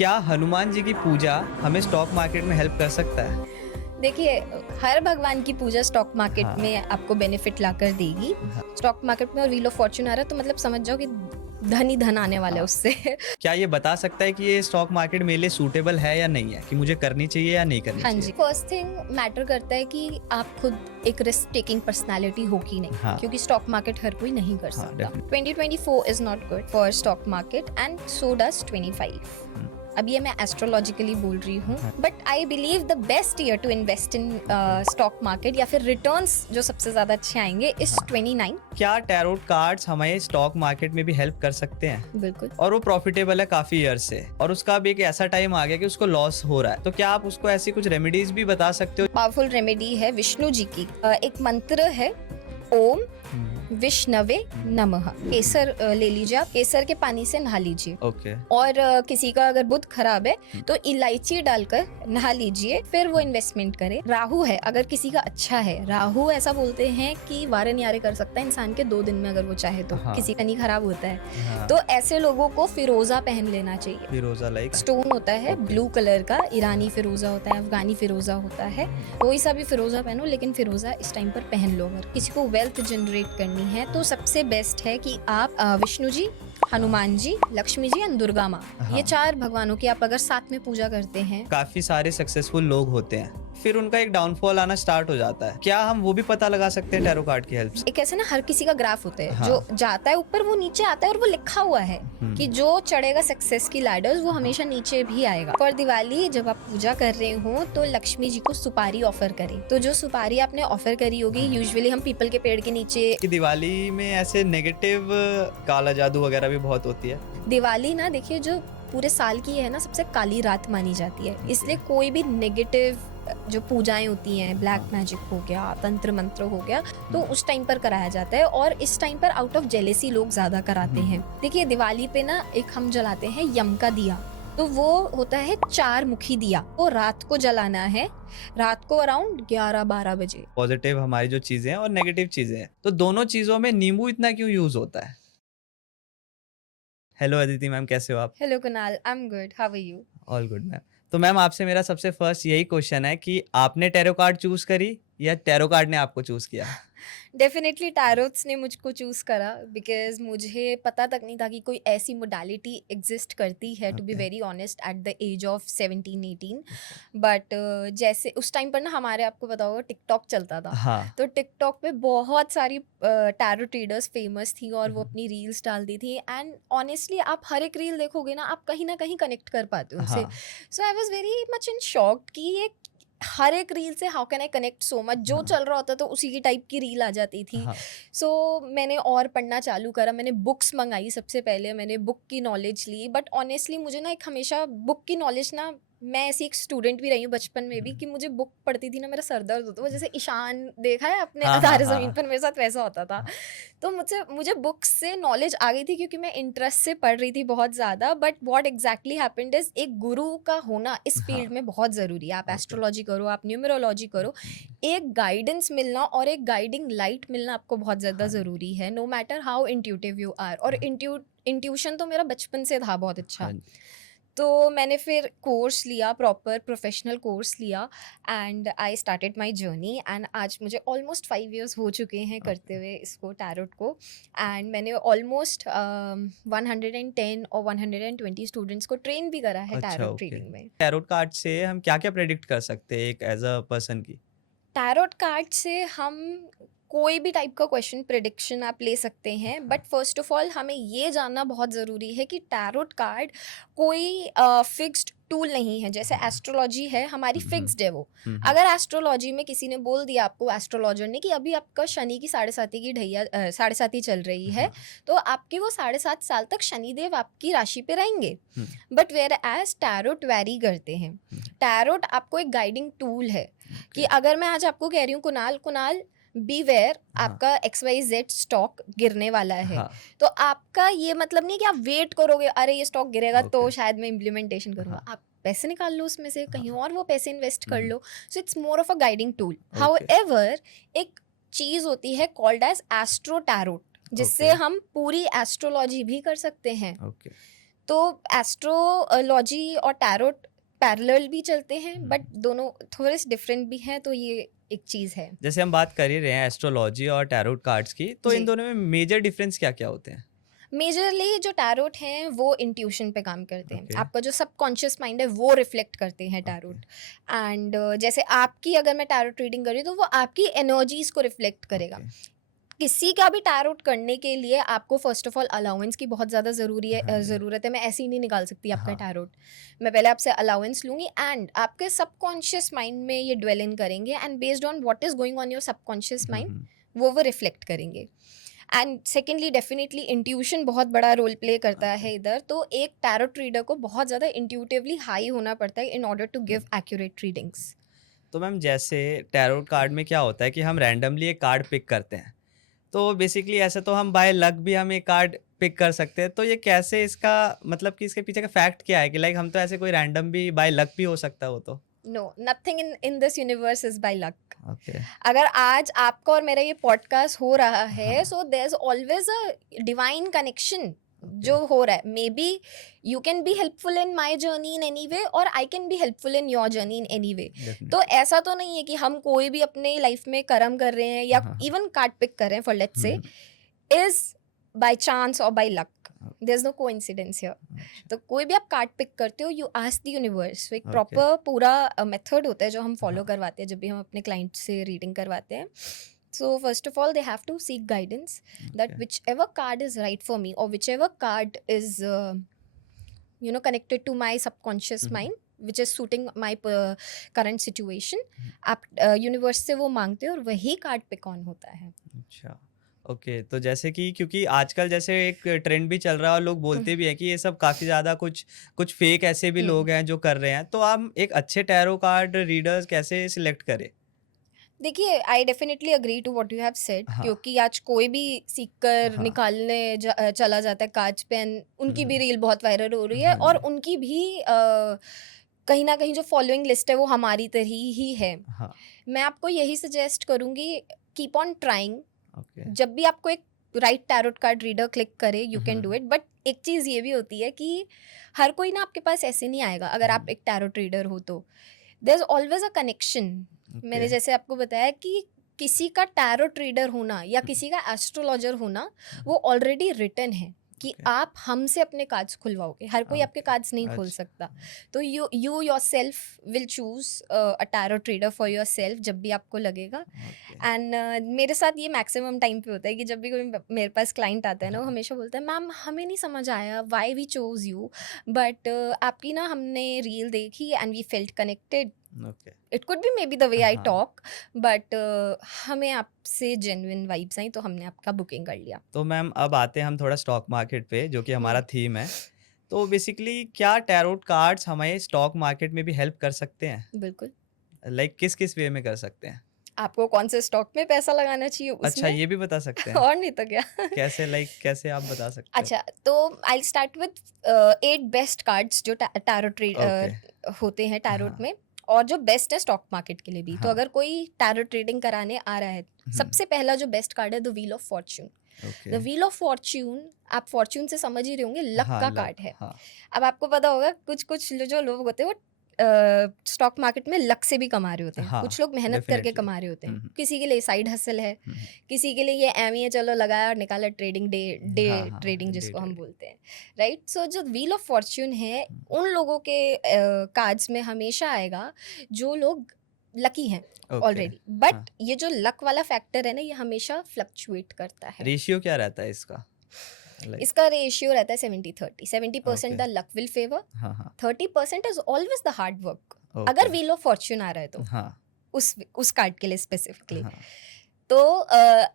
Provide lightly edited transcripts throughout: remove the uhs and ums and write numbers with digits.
क्या हनुमान जी की पूजा हमें स्टॉक मार्केट में हेल्प कर सकता है? देखिए, हर भगवान की पूजा स्टॉक मार्केट हाँ, में आपको बेनिफिट ला कर देगी। हाँ, स्टॉक मार्केट में और व्हील ऑफ फॉर्च्यून आ रहा है तो मतलब समझ जाओ कि धन ही धन आने वाला है हाँ। उससे। क्या ये बता सकता है कि ये स्टॉक मार्केट मेरे लिए सूटेबल है या नहीं है, कि मुझे करनी चाहिए या नहीं करनी हाँ चाहिए? जी, फर्स्ट थिंग मैटर करता है कि आप खुद एक रिस्क टेकिंग पर्सनालिटी हो कि नहीं, हाँ, क्योंकि स्टॉक मार्केट हर कोई नहीं कर हाँ, सकता। definitely। 2024 is not good for stock market and so does 25। Hmm, अब ये मैं एस्ट्रोलॉजिकली बोल रही हूँ, हाँ, but I believe the best year to invest in stock market या फिर रिटर्न्स जो सबसे ज्यादा अच्छे आएंगे इस हाँ। 29। क्या टैरोट कार्ड्स हमें स्टॉक मार्केट में भी हेल्प कर सकते हैं? बिल्कुल। और वो प्रॉफिटेबल है काफी ईयर से, और उसका अब एक ऐसा टाइम आ गया कि उसको लॉस हो रहा है, तो क्या आप उसको ऐसी कुछ रेमेडीज भी बता सकते हो? पावरफुल रेमेडी है विष्णु जी की। एक मंत्र है, ओम विष्णवे नमः। केसर ले लीजिए, आप केसर के पानी से नहा लीजिए। ओके। और किसी का अगर बुध खराब है हम्म। तो इलायची डालकर नहा लीजिए, फिर वो इन्वेस्टमेंट करे। राहु है, अगर किसी का अच्छा है, राहु ऐसा बोलते हैं कि वारे न्यारे कर सकता है इंसान के 2 दिन में अगर वो चाहे तो। हाँ। किसी का नहीं खराब होता है हाँ, तो ऐसे लोगों को फिरोजा पहन लेना चाहिए। फिरोजा लाइक। स्टोन होता है Okay. ब्लू कलर का, ईरानी फिरोजा होता है, अफगानी फिरोजा होता है। कोई सा भी फिरोजा पहनो, लेकिन फिरोजा इस टाइम पर पहन लो। अगर किसी को वेल्थ जनरेट करनी है तो सबसे बेस्ट है कि आप विष्णु जी, हनुमान जी, लक्ष्मी जी एंड दुर्गा माँ, हाँ। ये 4 भगवानों की आप अगर साथ में पूजा करते हैं। काफी सारे सक्सेसफुल लोग होते हैं, फिर उनका एक डाउनफॉल आना स्टार्ट हो जाता है। क्या हम वो भी पता लगा सकते हैं टैरो कार्ड की हेल्प से? एक ऐसे ना हर किसी का ग्राफ होता है, हाँ। जो जाता है ऊपर वो नीचे आता है, और वो लिखा हुआ है कि जो चढ़ेगा सक्सेस की लैडर्स वो हमेशा नीचे भी आएगा। फॉर दिवाली जब आप पूजा कर रहे हो तो लक्ष्मी जी को सुपारी ऑफर करें। तो जो सुपारी आपने ऑफर करी होगी, यूजुअली हम पीपल के पेड़ के नीचे। कि दिवाली में ऐसे नेगेटिव काला जादू वगैरह भी बहुत होती है। दिवाली ना, देखिए, जो पूरे साल की है ना सबसे काली रात मानी जाती है, इसलिए कोई भी नेगेटिव जो पूजाएं होती हैं, ब्लैक मैजिक हो गया, तंत्र मंत्र हो गया, तो उस टाइम पर कराया जाता है। और इस टाइम पर आउट ऑफ जेलेसी लोग ज्यादा कराते हैं। देखिए, दिवाली पे ना एक हम जलाते हैं यम का दिया, तो वो होता है 4 मुखी दिया, वो रात को जलाना है, रात को अराउंड 11-12 बजे। पॉजिटिव हमारी जो चीजें हैं और नेगेटिव चीजें हैं, तो दोनों चीजों में नींबू इतना क्यों यूज होता है? हेलो अदिति मैम, कैसे हो आप? Hello Kunal, I am good, how are you? All good ma'am. तो मैम, आपसे मेरा सबसे फर्स्ट यही क्वेश्चन है कि आपने टैरो कार्ड चूज करी या टैरो कार्ड ने आपको चूज किया? डेफिनेटली टैरोट्स ने मुझको चूज़ करा, बिकॉज मुझे पता तक नहीं था कि कोई ऐसी मोडालिटी एग्जिस्ट करती है, to be Okay. Very honest, at the age of 17-18। But जैसे उस टाइम पर ना हमारे, आपको पता होगा, टिकटॉक चलता था। हाँ। तो टिकटॉक पे बहुत सारी टैरोट रीडर्स फेमस थी और वो अपनी रील्स डालती थी, एंड ऑनेस्टली आप हर एक रील देखोगे ना, आप कहीं ना कहीं कनेक्ट कर पाते हो उनसे। हाँ। So I was very much in shock कि ये हर एक रील से how can I connect so much, जो हाँ। चल रहा होता तो उसी की टाइप की रील आ जाती थी। हाँ। सो मैंने और पढ़ना चालू करा, मैंने बुक्स मंगाई, सबसे पहले मैंने बुक की नॉलेज ली। बट ऑनेस्टली मुझे ना एक हमेशा बुक की नॉलेज ना, मैं ऐसी एक स्टूडेंट भी रही हूँ बचपन में भी, कि मुझे बुक पढ़ती थी ना मेरा सर दर्द होता था। जैसे ईशान देखा है आपने हाँ, हाँ, तारे हाँ। ज़मीन पर, मेरे साथ वैसा होता था। तो मुझे बुक्स से नॉलेज आ गई थी क्योंकि मैं इंटरेस्ट से पढ़ रही थी बहुत ज़्यादा। But what exactly happened is, एक गुरु का होना इस हाँ। फील्ड में बहुत ज़रूरी है। आप Okay. एस्ट्रोलॉजी करो, आप न्यूमरोलॉजी करो, एक गाइडेंस मिलना और एक गाइडिंग लाइट मिलना आपको बहुत ज़्यादा हाँ। ज़रूरी है, no matter how intuitive you are. और इंट्यूशन तो मेरा बचपन से था बहुत अच्छा। हाँ। तो मैंने फिर कोर्स लिया, प्रॉपर प्रोफेशनल कोर्स लिया, and I started my journey. And आज मुझे ऑलमोस्ट 5 इयर्स हो चुके हैं करते हुए इसको, टैरोट को। एंड मैंने ऑलमोस्ट 110 और 120 स्टूडेंट्स को ट्रेन भी करा है अच्छा, टैरोट ओके। रीडिंग में। टैरोट कार्ड से हम क्या क्या प्रेडिक्ट कर सकते हैं एक एज अ पर्सन की? टैरोट कार्ड से हम कोई भी टाइप का क्वेश्चन प्रिडिक्शन आप ले सकते हैं, बट फर्स्ट ऑफ ऑल हमें ये जानना बहुत ज़रूरी है कि टैरोट कार्ड कोई फिक्स्ड टूल नहीं है। जैसे एस्ट्रोलॉजी है हमारी, फिक्स्ड है वो। अगर एस्ट्रोलॉजी में किसी ने बोल दिया आपको, एस्ट्रोलॉजर ने, कि अभी आपका शनि की 7.5 की ढैया 7.5 चल रही है, तो आपके वो 7.5 साल तक शनिदेव आपकी राशि पे रहेंगे। But whereas tarot vary करते हैं। टैरोट आपको एक गाइडिंग टूल है कि अगर मैं आज आपको कह रही हूँ, कुणाल बीवेयर, आपका XYZ स्टॉक गिरने वाला है, हाँ। तो आपका ये मतलब नहीं कि आप वेट करोगे, अरे ये स्टॉक गिरेगा तो Okay. शायद मैं इम्प्लीमेंटेशन करूंगा। आप पैसे निकाल लो उसमें से, कहीं और वो पैसे इन्वेस्ट कर हम्म। लो। So it's more of a guiding tool. Okay. However, एक चीज होती है कॉल्ड एज एस्ट्रो टैरोट, जिससे Okay. हम पूरी एस्ट्रोलॉजी भी कर सकते हैं। Okay. तो एस्ट्रोलॉजी और टैरोट पैरेलल भी चलते हैं, बट दोनों थोड़े से डिफरेंट भी हैं, तो ये एक चीज़ है। जैसे हम बात कर ही रहे हैं एस्ट्रोलॉजी और टैरोट कार्ड्स की, तो इन जी। दोनों में मेजर डिफरेंस क्या-क्या होते हैं? मेजरली जो टैरोट हैं वो इंट्यूशन पे काम करते हैं। ओके, आपका जो सबकॉन्शियस माइंड है वो रिफ्लेक्ट करते हैं ओके, टैरोट। एंड जैसे आपकी अगर मैं टैरोट रीडिंग कर रही हूँ तो वो आपकी एनर्जीज को रिफ्लेक्ट करेगा। ओके। किसी का भी टैरोट करने के लिए आपको फर्स्ट ऑफ ऑल अलाउंस की बहुत ज़्यादा हाँ जी, ज़रूरत है। मैं ऐसे ही नहीं निकाल सकती आपका हाँ, टैरोट। मैं पहले आपसे अलाउंस लूँगी एंड आपके सबकॉन्शियस माइंड में ये ड्वेल इन करेंगे and based on what is going on your subconscious hmm, mind hmm, वो रिफ्लेक्ट करेंगे। एंड सेकेंडली डेफिनेटली इंट्यूशन बहुत बड़ा रोल प्ले करता ओके। है इधर। तो एक टैरोट रीडर को बहुत ज़्यादा इंट्यूटिवली हाई होना पड़ता है in order to hmm. Give accurate readings. तो मैम जैसे टैरोट कार्ड में क्या होता है कि हम रैंडमली एक कार्ड पिक करते हैं। तो बेसिकली ऐसे तो हम बाय लक भी हम एक कार्ड पिक कर सकते हैं। तो ये कैसे इसका मतलब कि इसके पीछे का फैक्ट क्या है कि लाइक हम तो ऐसे कोई रैंडम भी बाय लक भी हो सकता है वो तो? No, nothing in this universe is by luck. Okay, अगर आज आपका और मेरा ये पॉडकास्ट हो रहा है, हाँ, so there is always a divine connection okay, जो हो रहा है। Maybe you can be helpful in my journey in any way और I can be helpful in your journey in any way. तो डेफिनिटली। ऐसा तो नहीं है कि हम कोई भी अपने लाइफ में कर्म कर रहे हैं या हाँ, हाँ। इवन कार्ड पिक कर रहे हैं for let's hmm, say hmm, is by chance और by luck. Oh there is no coincidence here. अच्छा, तो कोई भी आप कार्ड पिक करते हो, यू आस्क द यूनिवर्स। तो एक ओके, प्रॉपर पूरा मेथड होता है जो हम फॉलो हाँ, करवाते हैं जब भी हम अपने क्लाइंट से रीडिंग करवाते हैं। So first of all they have to seek guidance that okay, whichever card is right for me और whichever card is connected to my subconscious hmm, hmm, mind which is suiting my current situation। हुँ, आप universe से वो मांगते हो और वही card pick on होता है। अच्छा, ओके। तो जैसे कि क्योंकि आजकल जैसे एक ट्रेंड भी चल रहा है और लोग बोलते भी हैं कि ये सब काफ़ी ज़्यादा कुछ कुछ फेक ऐसे भी हम्म। लोग हैं जो कर रहे हैं। तो हम एक अच्छे टैरो कार्ड रीडर्स कैसे सिलेक्ट करें? देखिए, I definitely agree to what you have said, हाँ, क्योंकि आज कोई भी सीख कर हाँ। निकालने चला जाता है कांच पेन। हुँ, उनकी भी हुँ। रील बहुत वायरल हो रही है हाँ और जी। उनकी भी कहीं ना कहीं जो फॉलोइंग लिस्ट है वो हमारी तरह ही है। हाँ, मैं आपको यही सजेस्ट करूंगी, कीप ऑन ट्राइंग। ओके। जब भी आपको एक right tarot card reader click करे you hmm, can do hmm, it. But एक चीज़ ये भी होती है कि हर कोई ना आपके पास ऐसे नहीं आएगा अगर आप हुँ, एक टैरोट रीडर हो तो। There is always a connection. Okay. मैंने जैसे आपको बताया कि किसी का टैरोट रीडर होना या हुँ, किसी का एस्ट्रोलॉजर होना हुँ, वो ऑलरेडी रिटन है कि ओके, आप हमसे अपने कार्ड्स खुलवाओगे। हर कोई आपके ओके। कार्ड्स नहीं खोल अच्छा, सकता। तो you yourself will choose a tarot reader for yourself जब भी आपको लगेगा। ओके। एंड मेरे साथ ये मैक्सिमम टाइम पे होता है कि जब भी कोई मेरे पास क्लाइंट आता है ना, वो हाँ, हमेशा बोलता है मैम हमें नहीं समझ आया why we chose you, but आपकी ना हमने रील देखी and we felt connected. Okay. It could be maybe the way I हाँ, टॉक, बट हमें आपसे जेन्युइन वाइब्स आई तो हमने आपका बुकिंग कर लिया। तो मैम अब आते हैं हम थोड़ा स्टॉक मार्केट पे जो कि हम्म, हमारा थीम है। तो बेसिकली क्या टैरोट कार्ड्स हमें स्टॉक मार्केट में भी हेल्प कर सकते हैं? बिल्कुल। लाइक किस-किस वे में कर सकते हैं? आपको कौन से स्टॉक में पैसा लगाना चाहिए अच्छा उसमें। ये भी बता सकते हैं? और नहीं तो क्या। कैसे लाइक कैसे आप बता सकते हो? अच्छा, तो I start with 8 best cards जो टैरोट ओके, होते हैं टैरोट हाँ, में, और जो बेस्ट है स्टॉक मार्केट के लिए भी। तो हाँ, अगर कोई टैरोट ट्रेडिंग कराने आ रहा है, हुँ, सबसे पहला जो बेस्ट कार्ड है the wheel of Fortune. Okay. The wheel of Fortune, आप फॉर्च्यून से समझ ही रहे होंगे, लक हाँ, का लक कार्ड है। हाँ, अब आपको पता होगा कुछ कुछ जो लोग होते हैं वो स्टॉक मार्केट में लक से भी कमा रहे होते हैं, हाँ, कुछ लोग मेहनत करके डेफ़िनेटली। कमा रहे होते हुँ, हैं, हुँ, किसी के लिए साइड हसल है, हुँ, हुँ। किसी के लिए ये एम ही है, चलो लगाया और निकाला, ट्रेडिंग डे डे हाँ, हाँ, ट्रेडिंग डे जिसको हम ट्रेडिंग। बोलते हैं। राइट, सो जो व्हील ऑफ फॉर्च्यून है हुँ, उन लोगों के कार्ड्स में हमेशा आएगा जो लोग लकी हैं ओके, ऑलरेडी। हाँ। बट ये जो लक वाला फैक्टर है ना, ये हमेशा फ्लक्चुएट करता है। रेशियो क्या रहता है इसका? लाइक इसका रेशियो रहता है 70-30। 70% okay, the luck will favour, हाँ, हाँ, 30% is always the hard work. अगर ओके, व्हील ऑफ फॉर्च्यून आ रहा है तो हाँ, उस कार्ड के लिए स्पेसिफिकली। हाँ, तो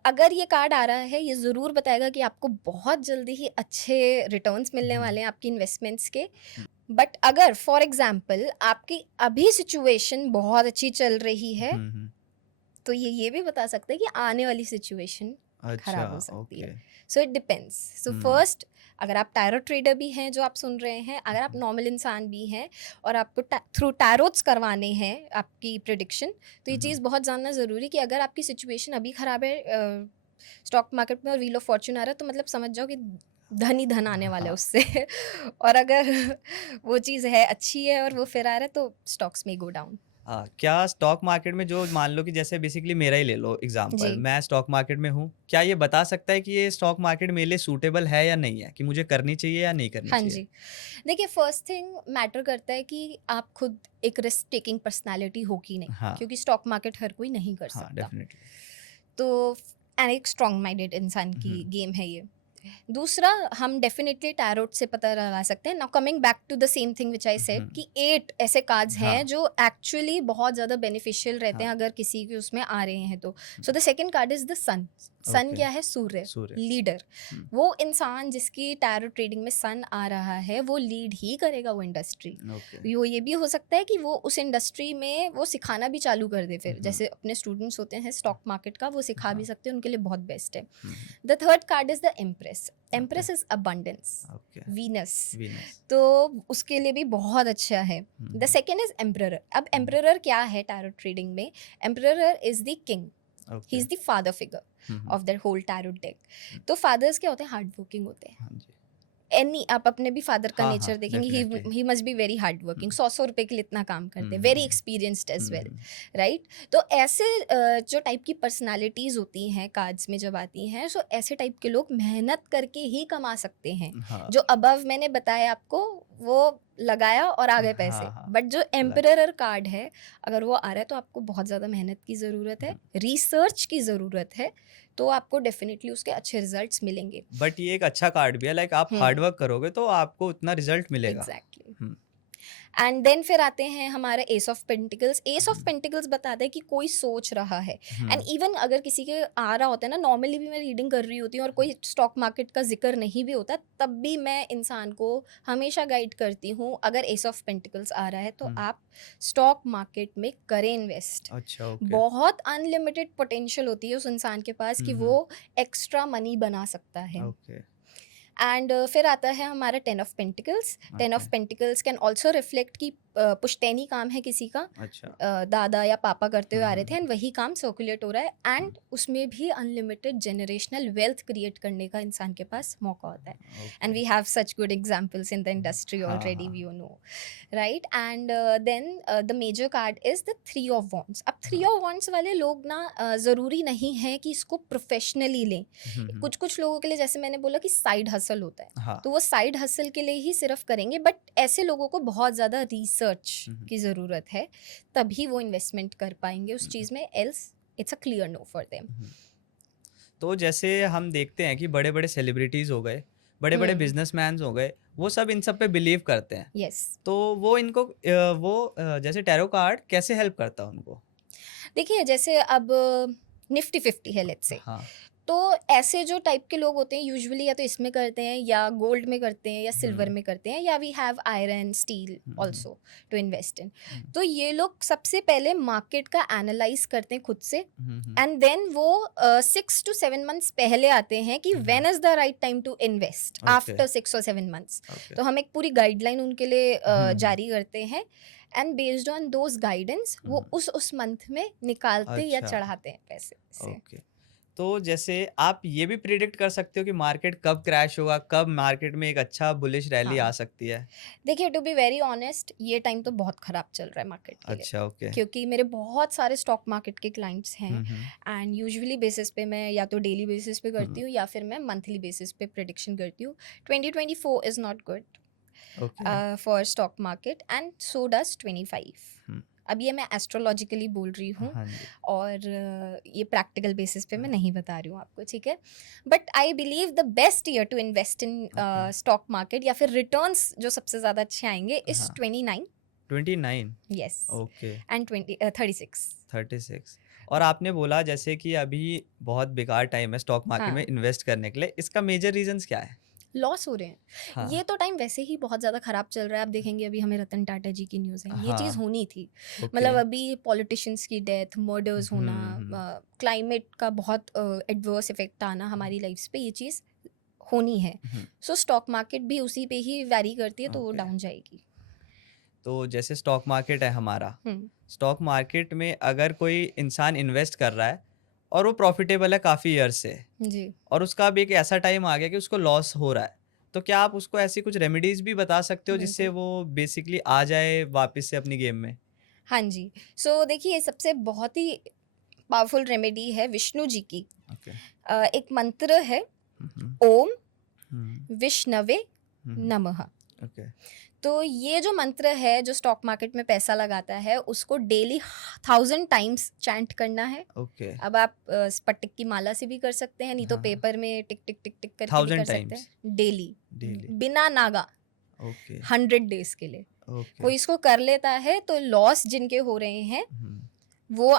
अगर ये कार्ड आ रहा है, ये ज़रूर बताएगा कि आपको बहुत जल्दी ही अच्छे रिटर्न्स मिलने हुँ, वाले हैं आपकी इन्वेस्टमेंट्स के। हुँ, बट अगर फॉर एग्जांपल आपकी अभी सिचुएशन बहुत अच्छी चल रही है, हुँ, हुँ, तो ये भी बता सकता है कि आने वाली सिचुएशन अच्छा, खराब हो सकती ओके, है। So it depends. So hmm, first, अगर आप टैरो ट्रेडर भी हैं जो आप सुन रहे हैं, अगर आप हुँ, नॉर्मल इंसान भी हैं और आपको थ्रू टैरोट्स करवाने हैं आपकी प्रिडिक्शन, तो ये हुँ, चीज़ बहुत जानना ज़रूरी कि अगर आपकी सिचुएशन अभी ख़राब है स्टॉक मार्केट में और व्हील ऑफ फॉर्च्यून आ रहा है, तो मतलब समझ जाओ कि धन ही धन आने वाला है हाँ। उससे। और अगर वो चीज़ है, अच्छी है और वो फिर आ रहा है, तो स्टॉक्स में गो डाउन। हाँ, क्या स्टॉक मार्केट में जो मान लो कि जैसे बेसिकली मेरा ही ले लो जी। एग्जांपल, मैं स्टॉक मार्केट में हूँ, क्या ये बता सकता है कि ये स्टॉक मार्केट मेरे लिए सूटेबल है या नहीं है? कि मुझे करनी चाहिए या नहीं करनी हाँ चाहिए? जी। देखिए, फर्स्ट थिंग मैटर करता है कि आप खुद एक रिस्क टेकिंग पर्सनैलिटी हो कि नहीं, हाँ, क्योंकि स्टॉक मार्केट हर कोई नहीं कर हाँ, सकता। डेफ़िनिटली। तो एक स्ट्रॉन्ग माइंडेड इंसान की हुँ, गेम है ये। दूसरा, हम डेफिनेटली टैरोट से पता लगा सकते हैं। Now coming back to the same thing which I said, hmm, कि 8 ऐसे कार्ड्स हाँ, हैं जो एक्चुअली बहुत ज़्यादा बेनिफिशियल रहते हाँ, हैं अगर किसी के उसमें आ रहे हैं तो। Hmm, so the second card is the sun. Sun okay, क्या है? सूर्य, सूर्य, लीडर। हुँ, वो इंसान जिसकी टैरो ट्रेडिंग में सन आ रहा है, वो लीड ही करेगा वो इंडस्ट्री। ओके, वो ये भी हो सकता है कि वो उस इंडस्ट्री में वो सिखाना भी चालू कर दे फिर। हुँ, जैसे अपने स्टूडेंट्स होते हैं स्टॉक मार्केट का, वो सिखा भी हाँ, सकते हैं, उनके लिए बहुत बेस्ट है। Hmm, the third card is the empress. Okay, empress is abundance, okay, Venus. Venus, तो उसके लिए भी बहुत अच्छा है। The hmm, second is emperor. अब हुँ, एम्परर क्या है टैरो ट्रेडिंग में? Emperor is the king, he okay, is the father figure hmm, hmm, of the whole tarot deck. हुँ, तो फादर्स क्या होते हैं? हार्ड वर्किंग होते हैं। हाँ जी, एनी आप अपने भी फादर का हाँ, हाँ, नेचर देखेंगे, definitely, he must be very hard hmm, working. 100 रुपए के लिए इतना काम हुँ, करते हैं, वेरी हुँ, एक्सपीरियंस्ड एज हुँ, वेल, हुँ, राइट? तो ऐसे जो टाइप की पर्सनालिटीज होती हैं कार्ड्स में जब आती हैं, सो ऐसे टाइप के लोग मेहनत करके ही कमा सकते हैं। हाँ, जो अबव मैंने बताया आपको, वो लगाया और आ गए हाँ, पैसे। हाँ, बट जो लग एम्परर कार्ड है, अगर वो आ रहा है तो आपको बहुत ज़्यादा मेहनत की ज़रूरत है, हुँ, रिसर्च की ज़रूरत है, तो आपको डेफिनेटली उसके अच्छे रिजल्ट्स मिलेंगे। बट ये एक अच्छा कार्ड भी है, लाइक आप हार्ड हम्म, वर्क करोगे तो आपको उतना रिज़ल्ट मिलेगा। एग्जैक्टली। हुँ, एंड देन फिर आते हैं हमारे S of pentacles. S of hmm, pentacles बताता है कि कोई सोच रहा है। एंड हुँ, इवन अगर किसी के आ रहा होता है ना, नॉर्मली भी मैं रीडिंग कर रही होती हूँ और कोई स्टॉक मार्केट का जिक्र नहीं भी होता, तब भी मैं इंसान को हमेशा गाइड करती हूँ, अगर एस ऑफ पेंटिकल्स आ रहा है तो हुँ, आप स्टॉक मार्केट में करें इन्वेस्ट। अच्छा, ओके, बहुत अनलिमिटेड पोटेंशियल होती है उस इंसान के पास हुँ, कि हुँ, वो एक्स्ट्रा मनी बना सकता है। ओके, एंड फिर आता है हमारा 10 of pentacles. 10 okay, of pentacles can also reflect कि पुश्तैनी काम है किसी का, अच्छा, दादा या पापा करते हुए हुँ, आ रहे थे हुँ, एंड वही काम सर्कुलेट हो रहा है, हुँ, एंड उसमें भी अनलिमिटेड जनरेशनल वेल्थ क्रिएट करने का इंसान के पास मौका होता है। And okay, we have such good examples in the hmm, industry हाँ, ऑलरेडी, हाँ, we know, right? And then the major card is the three of wands. अब थ्री हाँ, ऑफ वॉन्ड्स वाले लोग ना, ज़रूरी नहीं है कि इसको प्रोफेशनली लें। हुँ, हुँ, कुछ कुछ लोगों के लिए, जैसे मैंने बोला कि साइड हसल होता है, हाँ, तो वो साइड हसल के लिए ही सिर्फ करेंगे, बट ऐसे लोगों को बहुत ज़्यादा रिसर्च हुँ, हुँ, की ज़रूरत है, तभी वो इन्वेस्टमेंट कर पाएंगे उस हुँ, चीज़ में, else it's a clear no for them. हुँ। तो जैसे हम देखते हैं कि बड़े-बड़े सेलिब्रिटीज़ हो गए, बड़े-बड़े हम्म, बिज़नेसमैन्स हो गए, वो सब इन सब पे बिलीव करते हैं। यस। तो वो इनको जैसे टैरो कार्ड कैसे हेल्प करता है उनको? देखिए, जैसे अब निफ्टी 50 है लेट्स से, हाँ, तो ऐसे जो टाइप के लोग होते हैं यूजुअली या तो इसमें करते हैं या गोल्ड में करते हैं या सिल्वर हुँ, में करते हैं, या we have iron steel hmm, hmm, also to invest in. हुँ, तो ये लोग सबसे पहले मार्केट का एनालाइज करते हैं खुद से, हुँ, हुँ, एंड देन वो 6 to 7 months पहले आते हैं कि hmm, when is the right time to invest okay, after 6 or 7 months। Okay, तो हम एक पूरी गाइडलाइन उनके लिए हुँ, हुँ, जारी करते हैं, and based on those guidance hmm, वो उस मंथ में निकालते या अच्छा, चढ़ाते हैं पैसे से। ओके। तो जैसे आप ये भी प्रिडिक्ट कर सकते हो कि मार्केट कब क्रैश होगा, कब मार्केट में एक अच्छा बुलिश रैली आ हाँ, सकती है? देखिए, टू बी वेरी ऑनेस्ट, ये टाइम तो बहुत ख़राब चल रहा है मार्केट के लिए, अच्छा, ओके। क्योंकि मेरे बहुत सारे स्टॉक मार्केट के क्लाइंट्स हैं, हुँ, हुँ, एंड यूजुअली बेसिस पे मैं या तो डेली बेसिस पे हुँ, करती हूँ या फिर मैं मंथली बेसिस पे प्रिडिक्शन करती हूँ। 2024 is not good okay, for stock market, and so does 25। हुँ, अब ये मैं एस्ट्रोलॉजिकली बोल रही हूँ, हाँ जी, और ये प्रैक्टिकल बेसिस पे मैं हाँ, नहीं बता रही हूँ आपको, ठीक है? But I believe the best year to invest in okay, stock market, या फिर रिटर्न्स जो सबसे ज़्यादा अच्छे आएंगे, इज हाँ, 29। 29 यस। Okay, and 36। 36 और आपने बोला जैसे कि अभी बहुत बेकार टाइम है स्टॉक मार्केट में हाँ, इन्वेस्ट करने के लिए, इसका मेजर रीज़न्स क्या है? लॉस हो रहे हैं। हाँ, ये तो टाइम वैसे ही बहुत ज़्यादा ख़राब चल रहा है। आप देखेंगे अभी हमें रतन टाटा जी की न्यूज़ है, ये चीज़ हाँ, होनी थी। ओके, मतलब अभी पॉलिटिशियंस की डेथ, मर्डर्स होना, हुँ, हुँ, क्लाइमेट का बहुत एडवर्स इफेक्ट आना हमारी लाइफ्स पे, ये चीज़ होनी है। हुँ, सो स्टॉक मार्केट भी उसी पे ही वैरी करती है, तो वो ओके। डाउन जाएगी। तो जैसे स्टॉक मार्केट है हमारा, हुँ, स्टॉक मार्केट में अगर कोई इंसान इन्वेस्ट कर रहा है और वो प्रॉफिटेबल है काफ़ी ईयर से, जी। और उसका अब एक ऐसा टाइम आ गया कि उसको लॉस हो रहा है। तो क्या आप उसको ऐसी कुछ रेमेडीज़ भी बता सकते हो जिससे बिल्कुल। वो बेसिकली आ जाए वापस से अपनी गेम में? हाँ जी। सो देखिए, सबसे बहुत ही पावरफुल रेमेडी है विष्णु जी की। ओके। एक मंत्र है, हुँ, हुँ। ओम हुँ, विष्णवे हुँ, हुँ। नमः। ओके, तो ये जो मंत्र है, जो स्टॉक मार्केट में पैसा लगाता है, उसको डेली 1000 टाइम्स चैंट करना है। ओके। अब आप स्फटिक की माला से भी कर सकते हैं, नहीं तो हाँ, हाँ। पेपर में टिक टिक टिक टिक करके भी कर 1000 सकते टाइम्स हैं डेली, डेली। बिना नागा, ओके, 100 डेज के लिए। ओके। कोई इसको कर लेता है तो लॉस जिनके हो रहे हैं हुँ, वो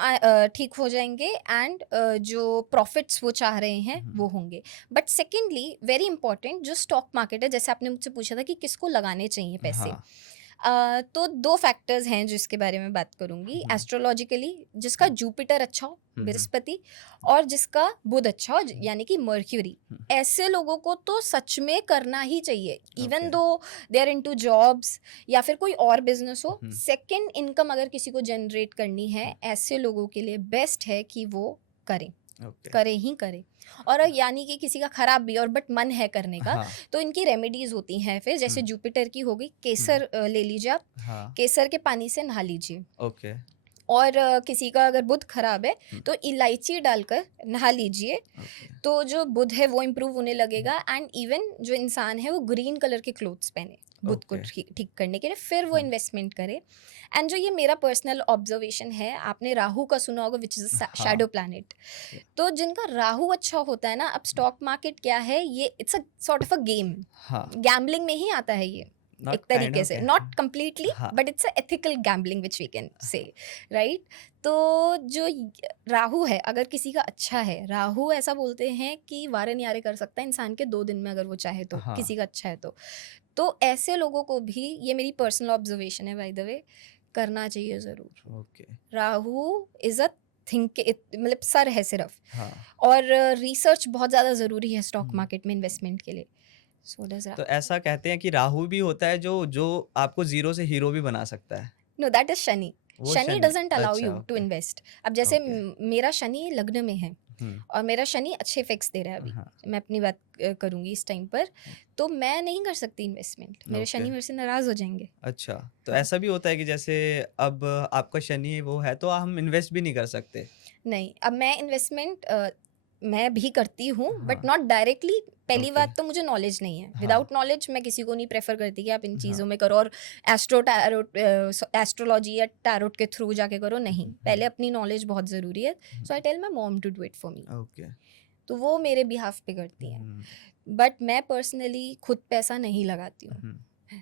ठीक हो जाएंगे, एंड जो प्रॉफिट्स वो चाह रहे हैं हुँ। वो होंगे। बट सेकेंडली, वेरी इंपॉर्टेंट, जो स्टॉक मार्केट है, जैसे आपने मुझसे पूछा था कि किसको लगाने चाहिए पैसे, हाँ। तो दो फैक्टर्स हैं जिसके बारे में बात करूंगी। हुँ, एस्ट्रोलॉजिकली, जिसका जुपिटर अच्छा हो, हुँ, हुँ, बृहस्पति, और जिसका बुध अच्छा हो, हुँ, यानी कि मर्क्यूरी, हुँ। ऐसे लोगों को तो सच में करना ही चाहिए, okay. Even though they are into jobs या फिर कोई और बिजनेस हो। हुँ, सेकंड इनकम अगर किसी को जनरेट करनी है, हुँ। ऐसे लोगों के लिए बेस्ट है कि वो करें, ओके। करें ही करें। और यानी कि किसी का खराब भी और बट मन है करने का, हाँ। तो इनकी रेमेडीज होती हैं। फिर जैसे हुँ, जुपिटर की हो गई, हुँ। केसर ले लीजिए आप, हाँ। केसर के पानी से नहा लीजिए। ओके। और किसी का अगर बुध खराब है हुँ, तो इलायची डालकर नहा लीजिए, ओके। तो जो बुध है वो इम्प्रूव होने हुँ, लगेगा। एंड इवन जो इंसान है वो ग्रीन कलर के क्लोथ्स पहने बुध को ओके। ठीक ठीक करने के लिए, फिर वो हुँ, इन्वेस्टमेंट करे। एंड जो ये मेरा पर्सनल ऑब्जर्वेशन है, आपने राहु का सुना होगा, विच इज हाँ। Shadow planet. तो जिनका राहु अच्छा होता है ना, अब स्टॉक मार्केट क्या है, ये it's a sort of a game, हाँ, गैम्बलिंग में ही आता है ये, नॉट एक काइंड तरीके ऑफ से, कै नॉट कंप्लीटली, हाँ, but it's a ethical gambling which we can say, right. तो जो राहु है, अगर किसी का अच्छा है, राहु ऐसा बोलते हैं कि वारे न्यारे कर सकता है इंसान के 2 दिन में, अगर वो चाहे तो, हाँ, किसी का अच्छा है तो ऐसे लोगों को भी, ये मेरी पर्सनल ऑब्जर्वेशन है बाय द वे, करना चाहिए ज़रूर। Okay. Rahu is a think, मतलब सर है सिर्फ। हाँ। और रिसर्च बहुत ज़्यादा ज़रूरी है स्टॉक हुँ, मार्केट में इन्वेस्टमेंट के लिए। सो डज तो राहु। ऐसा कहते हैं कि राहु भी होता है जो जो आपको ज़ीरो से हीरो भी बना सकता है। No, that is Shani. वो शनि शनि डजंट अलाउ अच्छा, यू टू ओके, इन्वेस्ट। अब जैसे ओके। मेरा शनि लग्न में है, हुँ, और मेरा शनि अच्छे इफेक्ट्स दे रहा है अभी, हाँ, मैं अपनी बात करूंगी इस टाइम पर, हुँ, तो मैं नहीं कर सकती इन्वेस्टमेंट, मेरे ओके। शनि मेरे से नाराज हो जाएंगे। अच्छा, तो हाँ। ऐसा भी होता है कि जैसे अब आपका शनि वो है तो हम इन्वेस्ट भी नहीं कर सकते? नहीं, अब मैं इन्वेस्टमेंट मैं भी करती हूँ, बट हाँ, नॉट डायरेक्टली। पहली ओके। बात तो मुझे नॉलेज नहीं है, हाँ, विदाउट नॉलेज मैं किसी को नहीं प्रेफर करती कि आप इन हाँ। चीज़ों में करो, और एस्ट्रोलॉजी या टैरोट के थ्रू जाके करो, नहीं, हुँ, हुँ, पहले अपनी नॉलेज बहुत ज़रूरी है। Hmm, so I tell my mom to do it for me, okay. तो वो मेरे बिहाफ पे करती हैं। हुँ, बट मैं पर्सनली खुद पैसा नहीं लगाती हूँ। हुँ,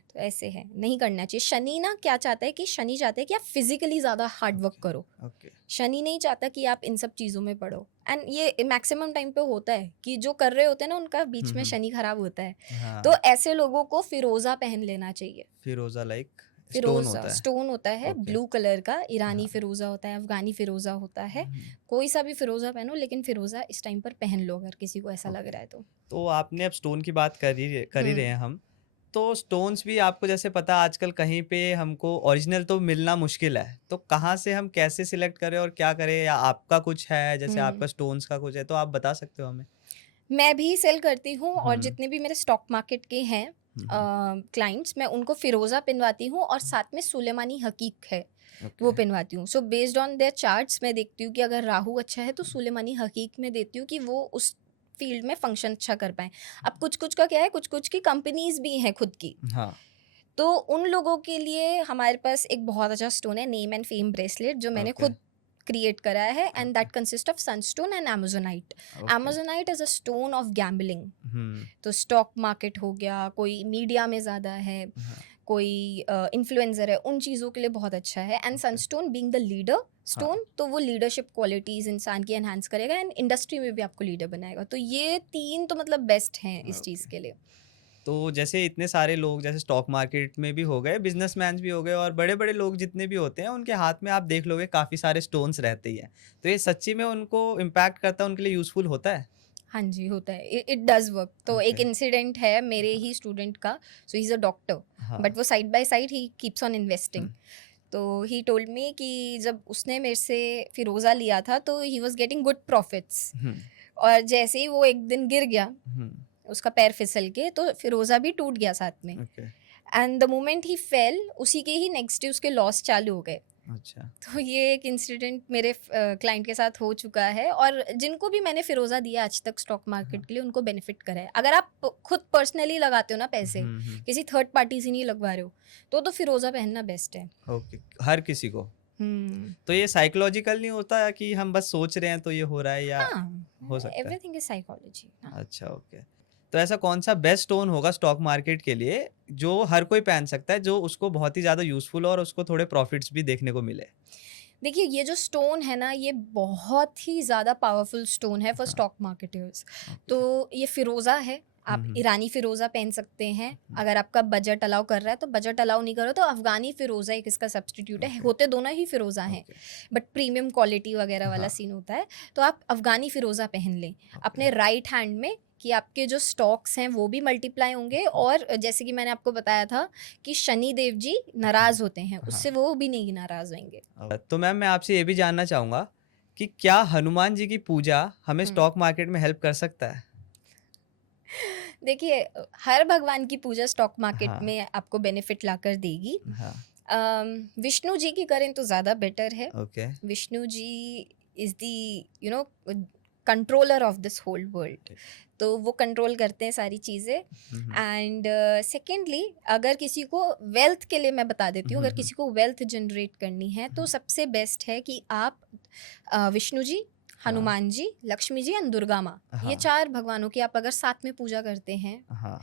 तो ऐसे है, नहीं करना चाहिए। शनि ना क्या चाहता है, कि शनि चाहता है कि आप फिजिकली ज़्यादा हार्ड वर्क ओके, करो। ओके। शनि नहीं चाहता कि आप इन सब चीज़ों में पढ़ो। एंड ये मैक्सिमम टाइम पे होता है कि जो कर रहे होते हैं ना, उनका हुँ, बीच में हुँ, शनि खराब होता है। तो हाँ, ऐसे लोगों को फिरोज़ा पहन लेना चाहिए। फिरोज़ा लाइक स्टोन फिरोज़ा होता है? स्टोन होता है ओके, ब्लू कलर का, ईरानी हाँ। फिरोज़ा होता है, अफ़गानी फिरोज़ा होता है। हुँ, कोई सा भी फिरोज़ा पहनो, लेकिन फिरोज़ा इस टाइम पर पहन लो अगर किसी को ऐसा लग ओके। रहा है तो। तो आपने अब स्टोन की बात कर ही रहे हुँ। हैं हम, तो स्टोन्स भी आपको जैसे पता है आजकल कहीं पे हमको ओरिजिनल तो मिलना मुश्किल है, तो कहाँ से हम कैसे सिलेक्ट करें और क्या करें? या आपका कुछ है, जैसे हुँ। आपका स्टोन्स का कुछ है, तो आप बता सकते हो हमें? मैं भी सेल करती हूँ, और हुँ, जितने भी मेरे स्टॉक मार्केट के हैं हुँ, हुँ, क्लाइंट्स, मैं उनको फिरोज़ा पहनवाती हूँ, और साथ में सुलेमानी हकीक है, ओके। वो पहनवाती हूँ। So based on their charts मैं देखती हूँ कि अगर राहु अच्छा है तो हुँ, सुलेमानी हकीक में देती हूँ कि वो उस फील्ड में फंक्शन अच्छा कर पाएँ। अब कुछ-कुछ का क्या है, कुछ-कुछ की कंपनीज़ भी हैं खुद की। हाँ, तो उन लोगों के लिए हमारे पास एक बहुत अच्छा स्टोन है, नेम एंड फेम ब्रेसलेट, जो मैंने ओके, खुद क्रिएट करा है, and okay, that consist of sunstone and amazonite. Okay. Amazonite is a stone of gambling. Hmm, तो स्टॉक मार्केट हो गया, कोई मीडिया में ज़्यादा है, हाँ, कोई इन्फ्लुएंसर है, उन चीज़ों के लिए बहुत अच्छा है। And okay, Sunstone being the leader हाँ, स्टोन, तो वो लीडरशिप क्वालिटीज़ इंसान की एनहांस करेगा, एंड इंडस्ट्री में भी आपको लीडर बनाएगा। तो ये 3 तो मतलब बेस्ट हैं इस ओके। चीज़ के लिए। तो जैसे इतने सारे लोग जैसे स्टॉक मार्केट में भी हो गए, बिज़नेसमैन्स भी हो गए और बड़े-बड़े लोग जितने भी होते हैं, उनके हाथ में आप देख लोगे काफ़ी सारे स्टोन्स रहते ही हैं। तो ये सच्ची में उनको इम्पैक्ट करता है, उनके लिए यूज़फुल होता है? हाँ जी, होता है। It does work. तो एक ओके, इंसिडेंट है मेरे हाँ, ही स्टूडेंट का। सो ही इज़ अ डॉक्टर, हाँ, बट वो side by side he keeps on hmm, investing. तो ही टोल्ड मी कि जब उसने मेरे से फिरोज़ा लिया था तो he was getting good profits, hmm, और जैसे ही वो एक दिन गिर गया, हुँ, उसका पैर फिसल के, तो फिरोज़ा भी टूट गया साथ में। Okay, and the moment he fail, उसी के ही नेक्स्ट डे उसके लॉस चालू हो गए। अच्छा, तो ये एक इंसिडेंट मेरे क्लाइंट के साथ हो चुका है, और जिनको भी मैंने फिरोज़ा दिया आज तक स्टॉक हाँ, मार्केट के लिए, उनको बेनिफिट करा है। अगर आप खुद पर्सनली लगाते हो ना पैसे, हुँ, हुँ, किसी थर्ड पार्टी से नहीं लगवा रहे हो, तो फिरोज़ा पहनना बेस्ट है। ओके, हर किसी को। हुँ। तो ये साइकोलॉजिकल नहीं होता कि हम बस सोच रहे हैं तो ये हो रहा है, या हाँ, हो सकता है? Everything is psychology. हाँ। अच्छा, ओके। तो ऐसा कौन-सा बेस्ट स्टोन होगा स्टॉक मार्केट के लिए, जो हर कोई पहन सकता है, जो उसको बहुत ही ज़्यादा यूज़फुल हो और उसको थोड़े प्रॉफिट्स भी देखने को मिले? देखिए, ये जो स्टोन है ना, ये बहुत ही ज़्यादा पावरफुल स्टोन है फॉर हाँ, स्टॉक मार्केटर्स। ओके। तो ये फ़िरोज़ा है, हुँ, आप हुँ, ईरानी फ़िरोज़ा पहन सकते हैं, हुँ, अगर आपका बजट अलाउ कर रहा है तो। बजट अलाउ नहीं कर रहा तो अफ़गानी फ़िरोज़ा एक इसका सब्स्टिट्यूट है, ओके, होते दोनों ही फ़िरोज़ा हैं, ओके। बट प्रीमियम क्वालिटी वगैरह वाला हाँ, सीन होता है। तो आप अफ़गानी फ़िरोज़ा पहन लें, ओके। अपने राइट हैंड में, कि आपके जो स्टॉक्स हैं वो भी मल्टीप्लाई होंगे, और जैसे कि मैंने आपको बताया था कि शनि देव जी नाराज़ होते हैं, हाँ, उससे वो भी नहीं नाराज़ होंगे। तो मैम मैं आपसे ये भी जानना चाहूँगा कि क्या हनुमान जी की पूजा हमें हुँ। स्टॉक मार्केट में हेल्प कर सकता है? देखिए, हर भगवान की पूजा स्टॉक मार्केट हाँ, में आपको बेनिफिट लाकर देगी। हाँ, विष्णु जी की करें तो ज़्यादा बेटर है। Okay, Vishnu ji is the you know controller of this whole world, okay. तो वो कंट्रोल करते हैं सारी चीज़ें। हुँ, हुँ, एंड सेकेंडली, अगर किसी को वेल्थ के लिए मैं बता देती हूँ, हुँ, अगर हुँ, किसी को वेल्थ जनरेट करनी है तो हुँ, सबसे बेस्ट है कि आप विष्णु जी, हाँ, हनुमान जी, लक्ष्मी जी एंड दुर्गा माँ, ये हाँ, 4 भगवानों की आप अगर साथ में पूजा करते हैं, हाँ,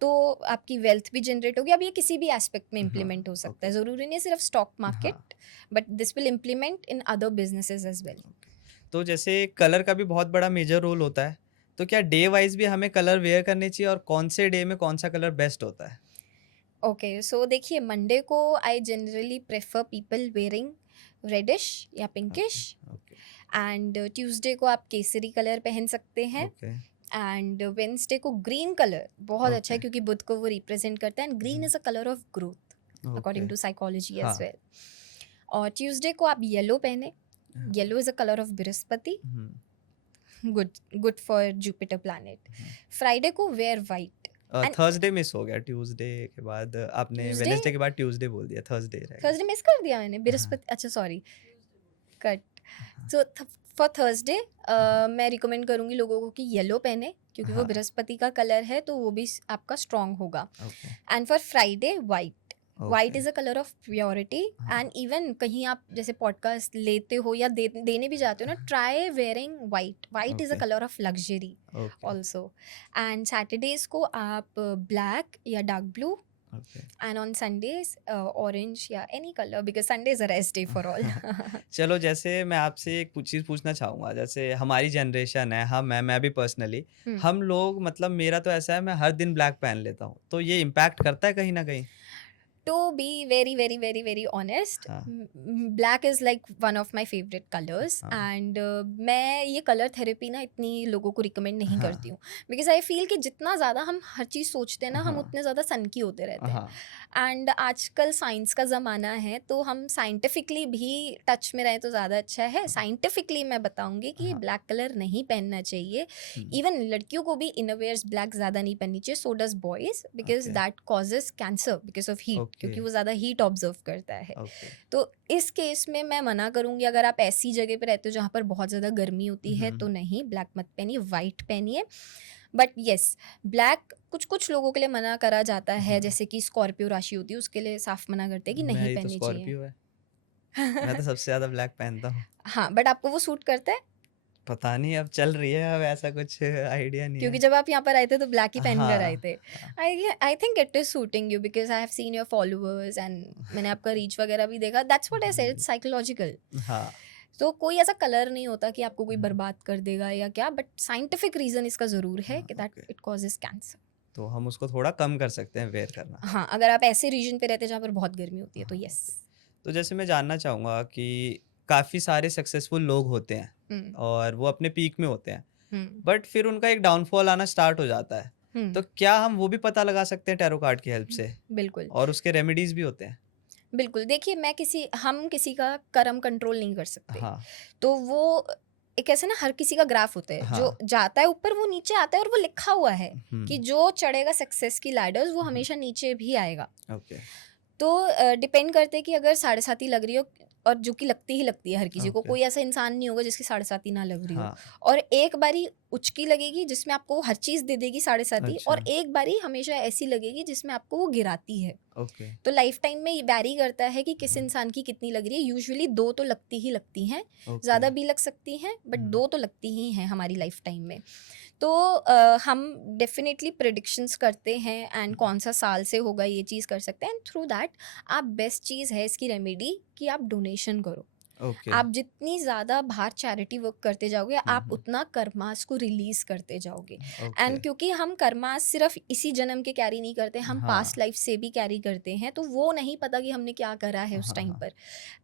तो आपकी वेल्थ भी जनरेट होगी। अब ये किसी भी एस्पेक्ट में हाँ, इम्प्लीमेंट हो सकता ओके, है, ज़रूरी नहीं सिर्फ स्टॉक हाँ, market, but this will implement in other businesses as well. Okay. तो जैसे कलर का भी बहुत बड़ा मेजर रोल होता है, तो क्या डे वाइज़ भी हमें कलर वियर करने चाहिए और कौन से डे में कौन-सा कलर बेस्ट होता है? ओके, सो देखिए, मंडे को I generally prefer people wearing reddish या okay, pinkish, okay, and Tuesday को आप केसरी कलर पहन सकते हैं, ओके, एंड वेंसडे को ग्रीन कलर बहुत अच्छा ओके, है, क्योंकि बुध को वो रिप्रेजेंट करता है, and green hmm, is a colour of growth okay, according to psychology as हाँ, वेल। और ट्यूसडे को आप येलो पहने, हाँ, yellow is a colour of Brihaspati, hmm, good good for Jupiter planet. Hmm. Friday को wear white, and Thursday miss हो गया, Tuesday के बाद आपने ट्यूसडे, वेडनेसडे के बाद ट्यूसडे बोल दिया, थर्सडे रह गया। थर्सडे मिस कर दिया मैंने, हाँ, बृहस्पति, अच्छा सॉरी, कट। हाँ, सो फॉर थर्सडे हाँ, मैं रिकमेंड करूँगी लोगों को कि येलो पहने, क्योंकि वो हाँ, बृहस्पति का कलर है, तो वो भी आपका स्ट्रॉन्ग होगा। Okay, and for Friday white, white okay, is a colour of purity. हाँ, एंड इवन कहीं आप जैसे पॉडकास्ट लेते हो या देने भी जाते हो ना, try wearing white, white is a okay, colour of luxury okay, also. And Saturdays को आप ब्लैक या dark blue, okay. And on Sundays orange या any colour, because Sunday is a rest day for all. चलो, जैसे मैं आपसे एक चीज़ पूछना चाहूँगा, जैसे हमारी जनरेशन है, मैं भी पर्सनली, हम लोग मतलब मेरा तो ऐसा है, मैं हर दिन ब्लैक पहन लेता हूँ, तो ये इम्पैक्ट करता है कहीं न कहीं? To be very, very, very, very honest, हाँ, black is like one of my favorite colors, हाँ, and मैं ये कलर थेरेपी ना इतनी लोगों को रिकमेंड नहीं हाँ, करती हूँ, बिकॉज आई फील कि जितना ज़्यादा हम हर चीज़ सोचते हैं ना, हम हाँ, उतने ज़्यादा सनकी होते रहते हैं। हाँ, एंड आजकल साइंस का ज़माना है, तो हम साइंटिफिकली भी टच में रहें तो ज़्यादा अच्छा है। साइंटिफिकली मैं बताऊँगी कि हाँ, ब्लैक कलर नहीं पहनना चाहिए। हुँ, इवन लड़कियों को भी इनरवेयर्स ब्लैक ज़्यादा नहीं पहननी चाहिए, so does boys, because okay, that causes cancer because of heat, okay, क्योंकि वो ज़्यादा हीट ऑब्जर्व करता है। ओके, तो इस केस में मैं मना करूँगी, अगर आप ऐसी जगह पे रहते हो जहाँ पर बहुत ज़्यादा गर्मी होती है, तो हुँ, नहीं, ब्लैक मत पहनिए, वाइट पहनिए। बट येस, ब्लैक कुछ कुछ लोगों के लिए मना करा जाता है, हुँ, जैसे कि स्कॉर्पियो राशि होती है, उसके लिए साफ मना करते हैं कि मैं नहीं ही तो पहननी चाहिए। स्कॉर्पियो है, मैं तो सबसे ज़्यादा ब्लैक पहनता हूँ। हाँ, बट आपको वो सूट करता है? पता नहीं, अब चल रही है, अब ऐसा कुछ आइडिया नहीं क्योंकि है। जब आप यहाँ पर आए थे तो ब्लैक ही पहन कर आए हाँ, थे। हाँ, I think it is suiting you, because I have seen your followers, and मैंने आपका रीच वगैरह भी देखा। That's what I said, hmm, it's psychological. हाँ, तो कोई ऐसा कलर नहीं होता कि आपको कोई हुँ, बर्बाद कर देगा या क्या, बट साइंटिफिक रीज़न इसका ज़रूर है हाँ, कि that okay. It causes cancer. तो हम उसको थोड़ा कम कर सकते हैं वेयर करना। हाँ, अगर आप ऐसे रीजन पे रहते हैं जहाँ पर बहुत गर्मी होती है, तो हाँ, येस। ओके। तो जैसे मैं जानना चाहूँगा कि काफ़ी सारे सक्सेसफुल लोग होते हैं हुँ, और वो अपने पीक में होते हैं, हुँ, बट फिर उनका एक डाउनफॉल आना स्टार्ट हो जाता है। हुँ, तो क्या हम वो भी पता लगा सकते हैं टैरो कार्ड की हेल्प से? बिल्कुल। और उसके रेमेडीज़ भी होते हैं? बिल्कुल, देखिए हम किसी का कर्म कंट्रोल नहीं कर सकते। हाँ, तो वो एक ऐसे ना हर किसी का ग्राफ होता है, जो हाँ। जाता है ऊपर वो नीचे आता है और वो लिखा हुआ है कि हुँ, जो चढ़ेगा सक्सेस की लैडर्स वो हुँ, हमेशा नीचे भी आएगा। ओके, तो डिपेंड करते हैं कि अगर साढ़े सात ही लग रही हो, और जो कि लगती ही लगती है हर किसी को, ओके, कोई ऐसा इंसान नहीं होगा जिसकी साढ़े सात ही ना लग रही हो। हाँ, और एक बारी उचकी लगेगी जिसमें आपको वो हर चीज़ दे देगी साढ़े सात ही, अच्छा, और एक बारी हमेशा ऐसी लगेगी जिसमें आपको वो गिराती है। ओके, तो लाइफ टाइम में ये वैरी करता है कि किस हुँ, इंसान की कितनी लग रही है। यूजुअली 2 तो लगती ही लगती हैं, ओके, ज़्यादा भी लग सकती हैं, बट हुँ, 2 तो लगती ही हैं हमारी लाइफ टाइम में। तो हम डेफ़िनेटली प्रेडिक्शंस करते हैं, एंड हुँ, कौन-सा साल से होगा ये चीज़ कर सकते हैं, एंड थ्रू दैट आप बेस्ट चीज़ है इसकी रेमेडी कि आप डोनेशन करो। ओके, आप जितनी ज़्यादा बाहर चैरिटी वर्क करते जाओगे, हुँ, आप हुँ, उतना कर्मास को रिलीज़ करते जाओगे। ओके, एंड क्योंकि हम कर्मास सिर्फ इसी जन्म के कैरी नहीं करते, हम हाँ, पास्ट लाइफ से भी कैरी करते हैं, तो वो नहीं पता कि हमने क्या करा है उस हाँ, टाइम हाँ, पर।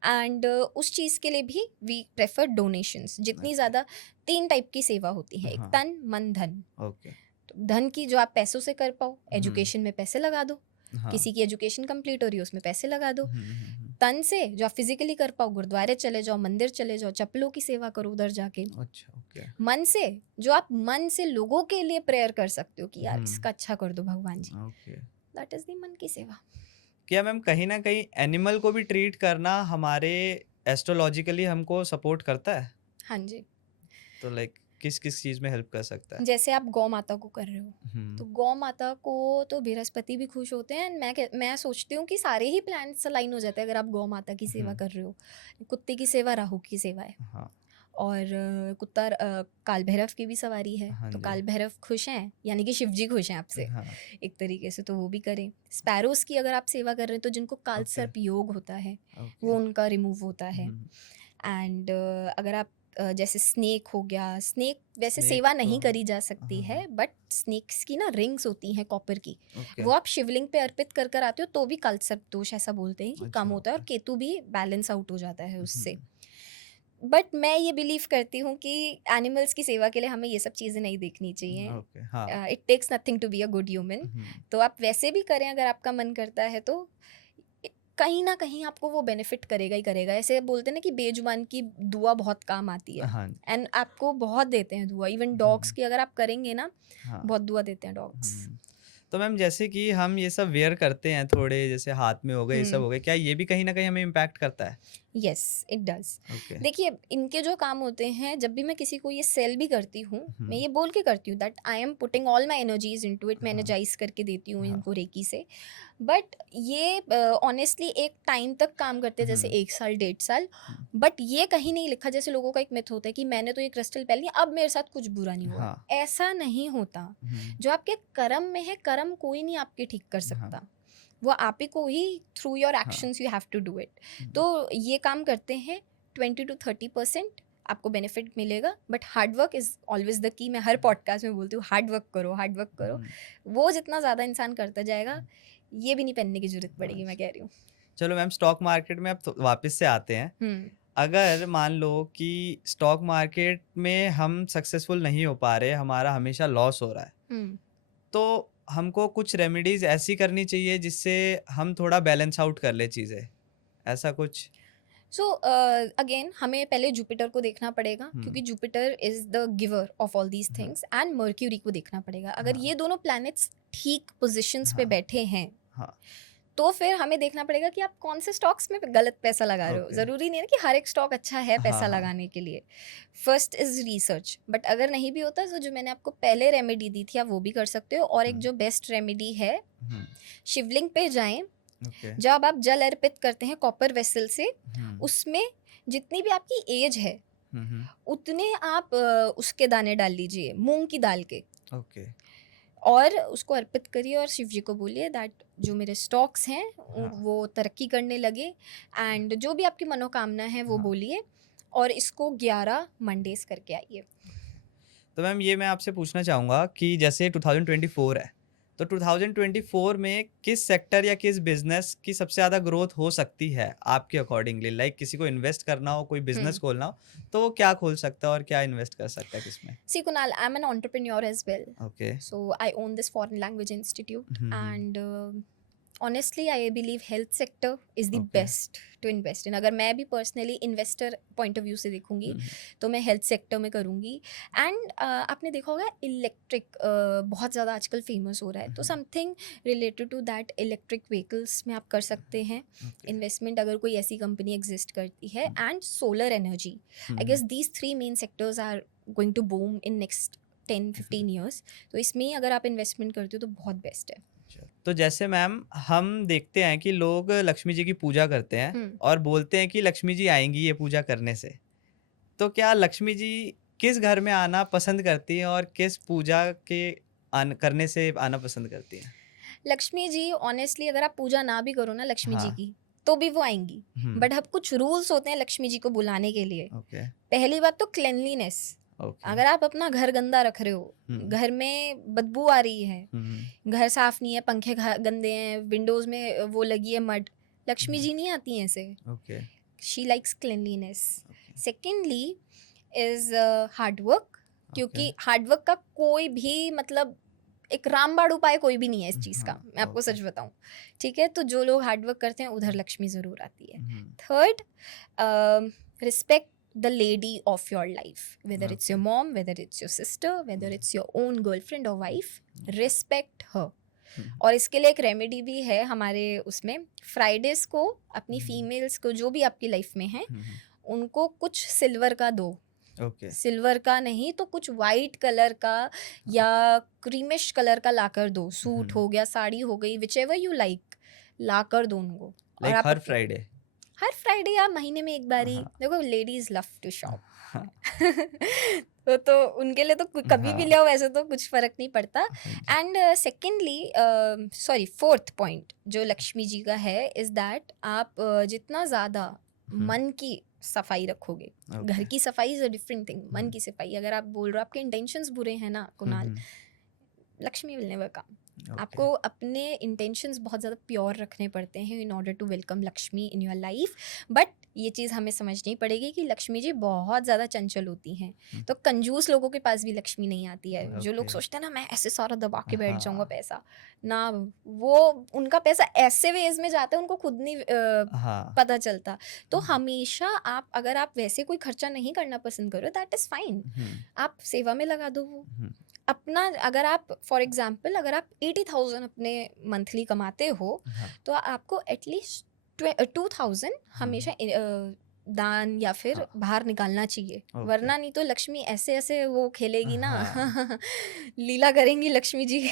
एंड उस चीज़ के लिए भी वी प्रेफर डोनेशंस। जितनी ओके, ज़्यादा 3 टाइप की सेवा होती है, एक हाँ, तन, मन, धन। ओके, तो धन की जो आप पैसों से कर पाओ, हुँ, एजुकेशन में पैसे लगा दो। हाँ, किसी की एजुकेशन कंप्लीट हो रही है उसमें पैसे लगा दो। हुँ, हुँ, हुँ, तन से जो आप फिजिकली कर पाओ, गुरुद्वारे चले जाओ, मंदिर चले जाओ, चप्पलों की सेवा करो उधर जाके। अच्छा, ओके, मन से जो आप मन से लोगों के लिए प्रेयर कर सकते हो कि यार हुँ, इसका अच्छा कर दो भगवान जी, ओके। दैट इज द मन की सेवा। क्या मैम कहीं न कहीं एनिमल को भी ट्रीट करना हमारे एस्ट्रोलॉजिकली हमको सपोर्ट करता है? हाँ जी। तो लाइक किस-किस चीज़ में हेल्प कर सकता है? जैसे आप गौ माता को कर रहे हो, हुँ, तो गौ माता को तो बृहस्पति भी खुश होते हैं, मैं सोचती हूँ कि सारे ही प्लैनेट्स अलाइन हो जाते हैं अगर आप गौ माता की हुँ, सेवा कर रहे हो। कुत्ते की सेवा राहु की सेवा है, हाँ, और काल भैरव की भी सवारी है, हाँ तो जी, काल भैरव खुश हैं, यानी कि शिव जी खुश हैं आपसे हाँ, एक तरीके से, तो वो भी करें। स्पैरोज़ की अगर आप सेवा कर रहे हैं तो जिनको काल ओके, सर्प योग होता है, ओके, वो उनका रिमूव होता है। हुँ, एंड अगर आप जैसे स्नेक हो गया, स्नेक वैसे स्नेक सेवा तो नहीं करी जा सकती हाँ, है, बट स्नेक्स की ना रिंग्स होती हैं कॉपर की, ओके, वो आप शिवलिंग पे अर्पित कर कर आते हो तो भी काल सर्प दोष ऐसा बोलते हैं कि कम अच्छा, होता है, ओके, और केतु भी बैलेंस आउट हो जाता है हुँ, उससे। बट मैं ये बिलीव करती हूँ कि एनिमल्स की सेवा के लिए हमें ये सब चीज़ें नहीं देखनी चाहिए। ओके, हाँ, it takes nothing to be a good human. Hmm, तो आप वैसे भी करें अगर आपका मन करता है तो कहीं ना कहीं आपको वो बेनिफिट करेगा ही करेगा। ऐसे बोलते हैं ना कि बेजुबान की दुआ बहुत काम आती है, हाँ, एंड आपको बहुत देते हैं दुआ। इवन डॉग्स हुँ, की अगर आप करेंगे ना, हाँ, बहुत दुआ देते हैं डॉग्स। हुँ। तो मैम जैसे कि हम ये सब वियर करते हैं थोड़े जैसे हाथ में हो गए, ये सब हम्म। हो गए, क्या ये भी कहीं न कहीं हमें इम्पैक्ट करता है? Yes, it does. ओके, देखिए, इनके जो काम होते हैं, जब भी मैं किसी को ये सेल भी करती हूँ, मैं हुँ, ये बोल के करती हूँ that I am putting all my energies into it. मैं हाँ, एनर्जाइज करके देती हूँ हाँ, इनको रेकी से। बट ये ऑनेस्टली एक टाइम तक काम करते हैं, जैसे हुँ, 1 साल 1.5 साल। हुँ, बट ये कहीं नहीं लिखा, जैसे लोगों का एक मिथ होता है कि मैंने तो ये क्रिस्टल पहन लिया अब मेरे साथ कुछ बुरा नहीं हुआ। हाँ, ऐसा नहीं होता। हुँ, जो आपके कर्म में है, कर्म कोई नहीं आपके ठीक कर हाँ, सकता। वो आप ही को ही, थ्रू योर हाँ, actions you have to do it. Hmm, तो ये काम करते हैं। 20 to 30% आपको बेनिफिट मिलेगा, but hard work is always the key. मैं हर पॉडकास्ट में बोलती हूँ हार्ड वर्क करो, हार्ड वर्क करो। हुँ, वो जितना ज़्यादा इंसान करता जाएगा, ये भी नहीं पहनने की जरूरत पड़ेगी, मैं अच्छा। कह रही हूँ। चलो मैम स्टॉक मार्केट में अब तो वापस से आते हैं। हम्म। अगर मान लो कि स्टॉक मार्केट में हम सक्सेसफुल नहीं हो पा रहे, हमारा हमेशा लॉस हो रहा है, हम्म। तो हमको कुछ रेमेडीज़ ऐसी करनी चाहिए जिससे हम थोड़ा बैलेंस आउट कर लें चीज़ें, ऐसा कुछ? सो अगेन हमें पहले जुपिटर को देखना पड़ेगा, हुँ, क्योंकि Jupiter is the giver of all these हाँ, थिंग्स, एंड मर्क्यूरी को देखना पड़ेगा। अगर हाँ, ये दोनों प्लैनेट्स ठीक पोजिशंस पे हाँ, बैठे हैं, हाँ, तो फिर हमें देखना पड़ेगा कि आप कौन से स्टॉक्स में गलत पैसा लगा रहे हो। ओके। ज़रूरी नहीं है ना कि हर एक स्टॉक अच्छा है हाँ, पैसा हाँ, लगाने के लिए। First is research. बट अगर नहीं भी होता तो जो मैंने आपको पहले रेमेडी दी थी आप वो भी कर सकते हो। और एक हुँ, जो बेस्ट रेमेडी है, हुँ, शिवलिंग पे जाएं। ओके, जब आप जल अर्पित करते हैं कॉपर वेसल से, हुँ, उसमें जितनी भी आपकी एज है हुँ, हुँ, उतने आप उसके दाने डाल लीजिए, मूंग की दाल के, ओके, और उसको अर्पित करिए और शिव जी को बोलिए दैट जो मेरे स्टॉक्स हैं हाँ, वो तरक्की करने लगे। एंड जो भी आपकी मनोकामना है वो हाँ। बोलिए, और इसको 11 मंडेज करके आइए। तो मैम ये मैं आपसे पूछना चाहूँगा कि जैसे 2024 है, तो 2024 में किस सेक्टर या किस बिज़नेस की सबसे ज़्यादा ग्रोथ हो सकती है आपके अकॉर्डिंगली? लाइक किसी को इन्वेस्ट करना हो, कोई बिज़नेस खोलना हो, तो वो क्या खोल सकता है और क्या इन्वेस्ट कर सकता है किसमें? See Kunal, I am an entrepreneur as well. Okay. So I own this foreign language institute, hmm, hmm. And honestly I believe health sector is the okay. Best to invest in. अगर मैं भी personally investor point of view से देखूंगी तो मैं health sector में करूंगी। And आपने देखा होगा इलेक्ट्रिक बहुत ज़्यादा आजकल फेमस हो रहा है, तो something related to that electric vehicles में आप कर सकते हैं इन्वेस्टमेंट, अगर कोई ऐसी कंपनी एग्जिस्ट करती है। And solar energy, I guess these 3 main sectors are going to boom in next 10-15 years. तो इसमें अगर आप इन्वेस्टमेंट करते हो तो बहुत बेस्ट है। तो जैसे मैम हम देखते हैं कि लोग लक्ष्मी जी की पूजा करते हैं हम्म। और बोलते हैं कि लक्ष्मी जी आएंगी ये पूजा करने से। तो क्या लक्ष्मी जी किस घर में आना पसंद करती हैं और किस पूजा के करने से आना पसंद करती हैं? लक्ष्मी जी ऑनेस्टली अगर आप पूजा ना भी करो ना लक्ष्मी जी हाँ। की, तो भी वो आएंगी। बट अब कुछ रूल्स होते हैं लक्ष्मी जी को बुलाने के लिए। ओके। पहली बात तो क्लेanलीनेस। ओके। अगर आप अपना घर गंदा रख रहे हो, हम्म। घर में बदबू आ रही है, घर साफ नहीं है, पंखे गंदे हैं, विंडोज में वो लगी है मड, लक्ष्मी जी नहीं आती हैं ऐसे। Okay. She likes cleanliness. Secondly is hard work, क्योंकि हार्ड वर्क का कोई भी मतलब एक रामबाड़ उपाय कोई भी नहीं है इस चीज़ का, मैं आपको सच बताऊं। ठीक है, तो जो लोग हार्ड वर्क करते हैं उधर लक्ष्मी ज़रूर आती है। Third, respect the lady of your life, whether it's your mom, whether it's your sister, whether it's your own girlfriend और वाइफ, रिस्पेक्ट हर। और इसके लिए एक रेमेडी भी है हमारे उसमें, फ्राइडेज को अपनी फीमेल्स को जो भी आपकी लाइफ में हैं उनको कुछ सिल्वर का दो। ओके। सिल्वर का नहीं तो कुछ वाइट कलर का या क्रीमिश कलर का लाकर दो, सूट हो गया, साड़ी हो गई, विच एवर यू लाइक, लाकर दो उनको। और लाइक आप हर फ्राइडे? हर फ्राइडे या महीने में एक बारी, हाँ। देखो लेडीज लव टू शॉप। हाँ। तो उनके लिए तो कभी भी हाँ। ले आओ, वैसे तो कुछ फर्क नहीं पड़ता। हाँ जी। And secondly, sorry, fourth point जो लक्ष्मी जी का है इज दैट आप जितना ज़्यादा मन की सफाई रखोगे, घर की सफाई इज अ डिफरेंट थिंग, मन की सफाई, अगर आप बोल रहे हो आपके इंटेंशंस बुरे हैं ना Kunal, Lakshmi will never come. आपको अपने इंटेंशंस बहुत ज़्यादा प्योर रखने पड़ते हैं in order to welcome Lakshmi in your life. But ये चीज़ हमें समझनी पड़ेगी कि लक्ष्मी जी बहुत ज़्यादा चंचल होती हैं, तो कंजूस लोगों के पास भी लक्ष्मी नहीं आती है। जो लोग सोचते हैं ना मैं ऐसे सारा दबा के बैठ जाऊंगा पैसा, ना, वो उनका पैसा ऐसे वेज में जाता है उनको खुद नहीं पता चलता। तो हमेशा आप अगर आप वैसे कोई खर्चा नहीं करना पसंद करो, दैट इज़ फाइन, आप सेवा में लगा दो वो अपना। अगर आप फॉर एग्जाम्पल अगर आप 80,000 अपने मंथली कमाते हो, तो आपको एटलीस्ट 2,000 हमेशा दान या फिर बाहर निकालना चाहिए। वरना नहीं तो लक्ष्मी ऐसे ऐसे वो खेलेगी ना, लीला करेंगी लक्ष्मी जी,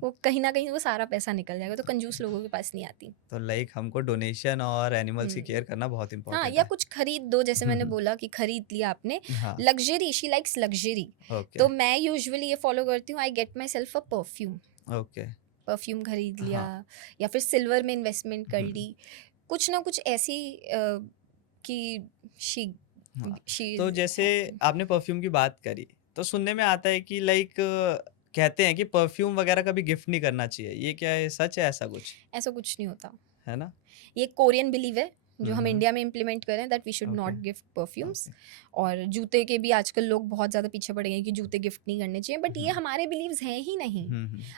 वो कहीं ना कहीं वो सारा पैसा निकल जाएगा, तो कंजूस लोगों के पास नहीं आती। तो लाइक हमको डोनेशन और एनिमल्स की केयर करना बहुत हाँ, इम्पोर्टेंट या है। कुछ खरीद दो, जैसे मैंने बोला कि खरीद लिया आपने, हाँ। Luxury, she likes luxury. Okay. तो मैं यूजुअली ये फॉलो करती हूँ, I get my self a perfume. Okay. Perfume खरीद लिया, हाँ। या फिर सिल्वर में इन्वेस्टमेंट कर ली, कुछ ना कुछ ऐसी कि शी हाँ। शी तो जैसे आपने परफ्यूम की बात करी, तो सुनने में आता है कि लाइक कहते हैं कि परफ्यूम वगैरह कभी गिफ्ट नहीं करना चाहिए, ये क्या है, सच है ऐसा कुछ? ऐसा कुछ नहीं होता, है ना? ये कोरियन बिलीव है जो हम इंडिया में इम्प्लीमेंट करें, that we should not gift perfumes. और जूते के भी आजकल लोग बहुत ज़्यादा पीछे पड़ गए हैं कि जूते गिफ्ट नहीं करने चाहिए, बट ये हमारे बिलीव्स हैं ही नहीं।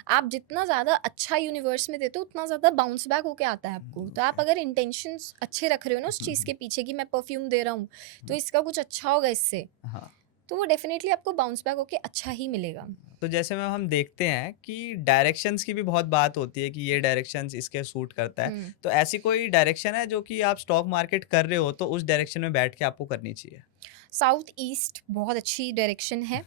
आप जितना ज़्यादा अच्छा यूनिवर्स में देते हो उतना ज़्यादा बाउंस बैक होके आता है आपको। तो आप अगर इंटेंशंस अच्छे रख रहे हो ना उस चीज़ के पीछे कि मैं परफ्यूम दे रहा हूँ तो इसका कुछ अच्छा होगा इससे, तो वो डेफिनेटली आपको बाउंस बैक होके अच्छा ही मिलेगा। तो जैसे में हम देखते हैं कि डायरेक्शंस की भी बहुत बात होती है कि ये डायरेक्शंस इसके सूट करता है, तो ऐसी कोई डायरेक्शन है जो कि आप स्टॉक मार्केट कर रहे हो तो उस डायरेक्शन में बैठ के आपको करनी चाहिए? साउथ ईस्ट बहुत अच्छी डायरेक्शन है,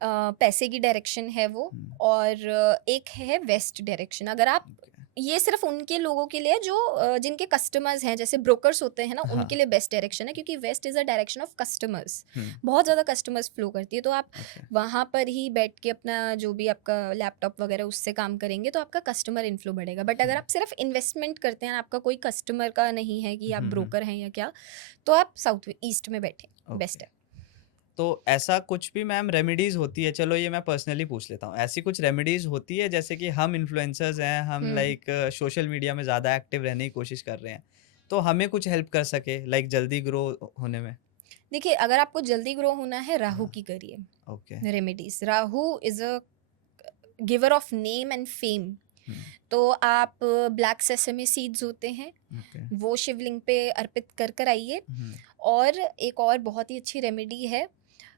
पैसे की डायरेक्शन है वो। और एक है वेस्ट डायरेक्शन। अगर आप ये सिर्फ उनके लोगों के लिए जो जिनके कस्टमर्स हैं, जैसे ब्रोकर्स होते हैं ना, उनके लिए बेस्ट डायरेक्शन है, क्योंकि west is a direction of customers, बहुत ज़्यादा कस्टमर्स फ्लो करती है। तो आप वहाँ पर ही बैठ के अपना जो भी आपका लैपटॉप वगैरह उससे काम करेंगे तो आपका कस्टमर इन्फ्लो बढ़ेगा। बट अगर आप सिर्फ इन्वेस्टमेंट करते हैं, आपका कोई कस्टमर का नहीं है कि आप ब्रोकर हैं या क्या, तो आप साउथ ईस्ट में बैठे, बेस्ट है। तो ऐसा कुछ भी मैम रेमेडीज होती है, चलो ये मैं पर्सनली पूछ लेता हूँ, ऐसी कुछ रेमेडीज होती है जैसे कि हम इन्फ्लुएंसर्स हैं, हम लाइक सोशल मीडिया में ज़्यादा एक्टिव रहने की कोशिश कर रहे हैं, तो हमें कुछ हेल्प कर सके लाइक जल्दी ग्रो होने में? देखिए, अगर आपको जल्दी ग्रो होना है, राहु की करिए। Okay. Remedies, Rahu is a giver of name and fame. Hmm, तो आप ब्लैक सेसमे सीड्स होते हैं, ओके। वो शिवलिंग पे अर्पित कर कर आइए। हम्म, और एक और बहुत ही अच्छी रेमेडी है,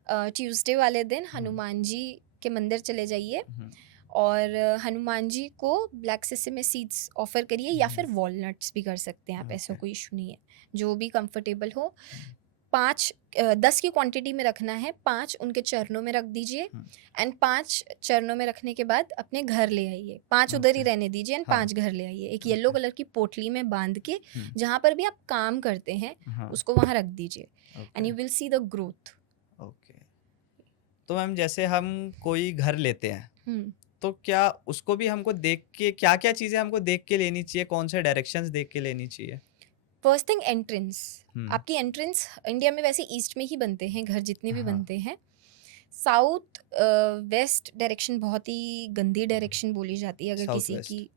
ट्यूसडे वाले दिन हम्म, हनुमान जी के मंदिर चले जाइए हम्म, और हनुमान जी को ब्लैक सेसमे सीड्स ऑफर करिए, या फिर वॉलनट्स भी कर सकते हैं आप, ऐसा ओके। कोई इशू नहीं है, जो भी कंफर्टेबल हो। हम्म, 10 की क्वांटिटी में रखना है, 5 उनके चरणों में रख दीजिए, हम्म, एंड 5 चरणों में रखने के बाद अपने घर ले आइए, 5 उधर ही ओके। रहने दीजिए एंड हाँ। 5 घर ले आइए, एक येलो ओके। कलर की पोटली में बांध के हम्म, जहाँ पर भी आप काम करते हैं हाँ। उसको वहाँ रख दीजिए, and okay. You will see the growth. Okay. तो मैम जैसे हम कोई घर लेते हैं, हम्म तो क्या उसको भी हमको देख के क्या-क्या चीज़ें हमको देख के लेनी चाहिए? कौन से डायरेक्शंस देख के लेनी चाहिए? First thing, entrance. हुँ, आपकी एंट्रेंस इंडिया में वैसे ईस्ट में ही बनते हैं घर, जितने भी हाँ, बनते हैं। साउथ वेस्ट डायरेक्शन बहुत ही गंदी डायरेक्शन बोली जाती है अगर साउथ किसी वेस्ट। की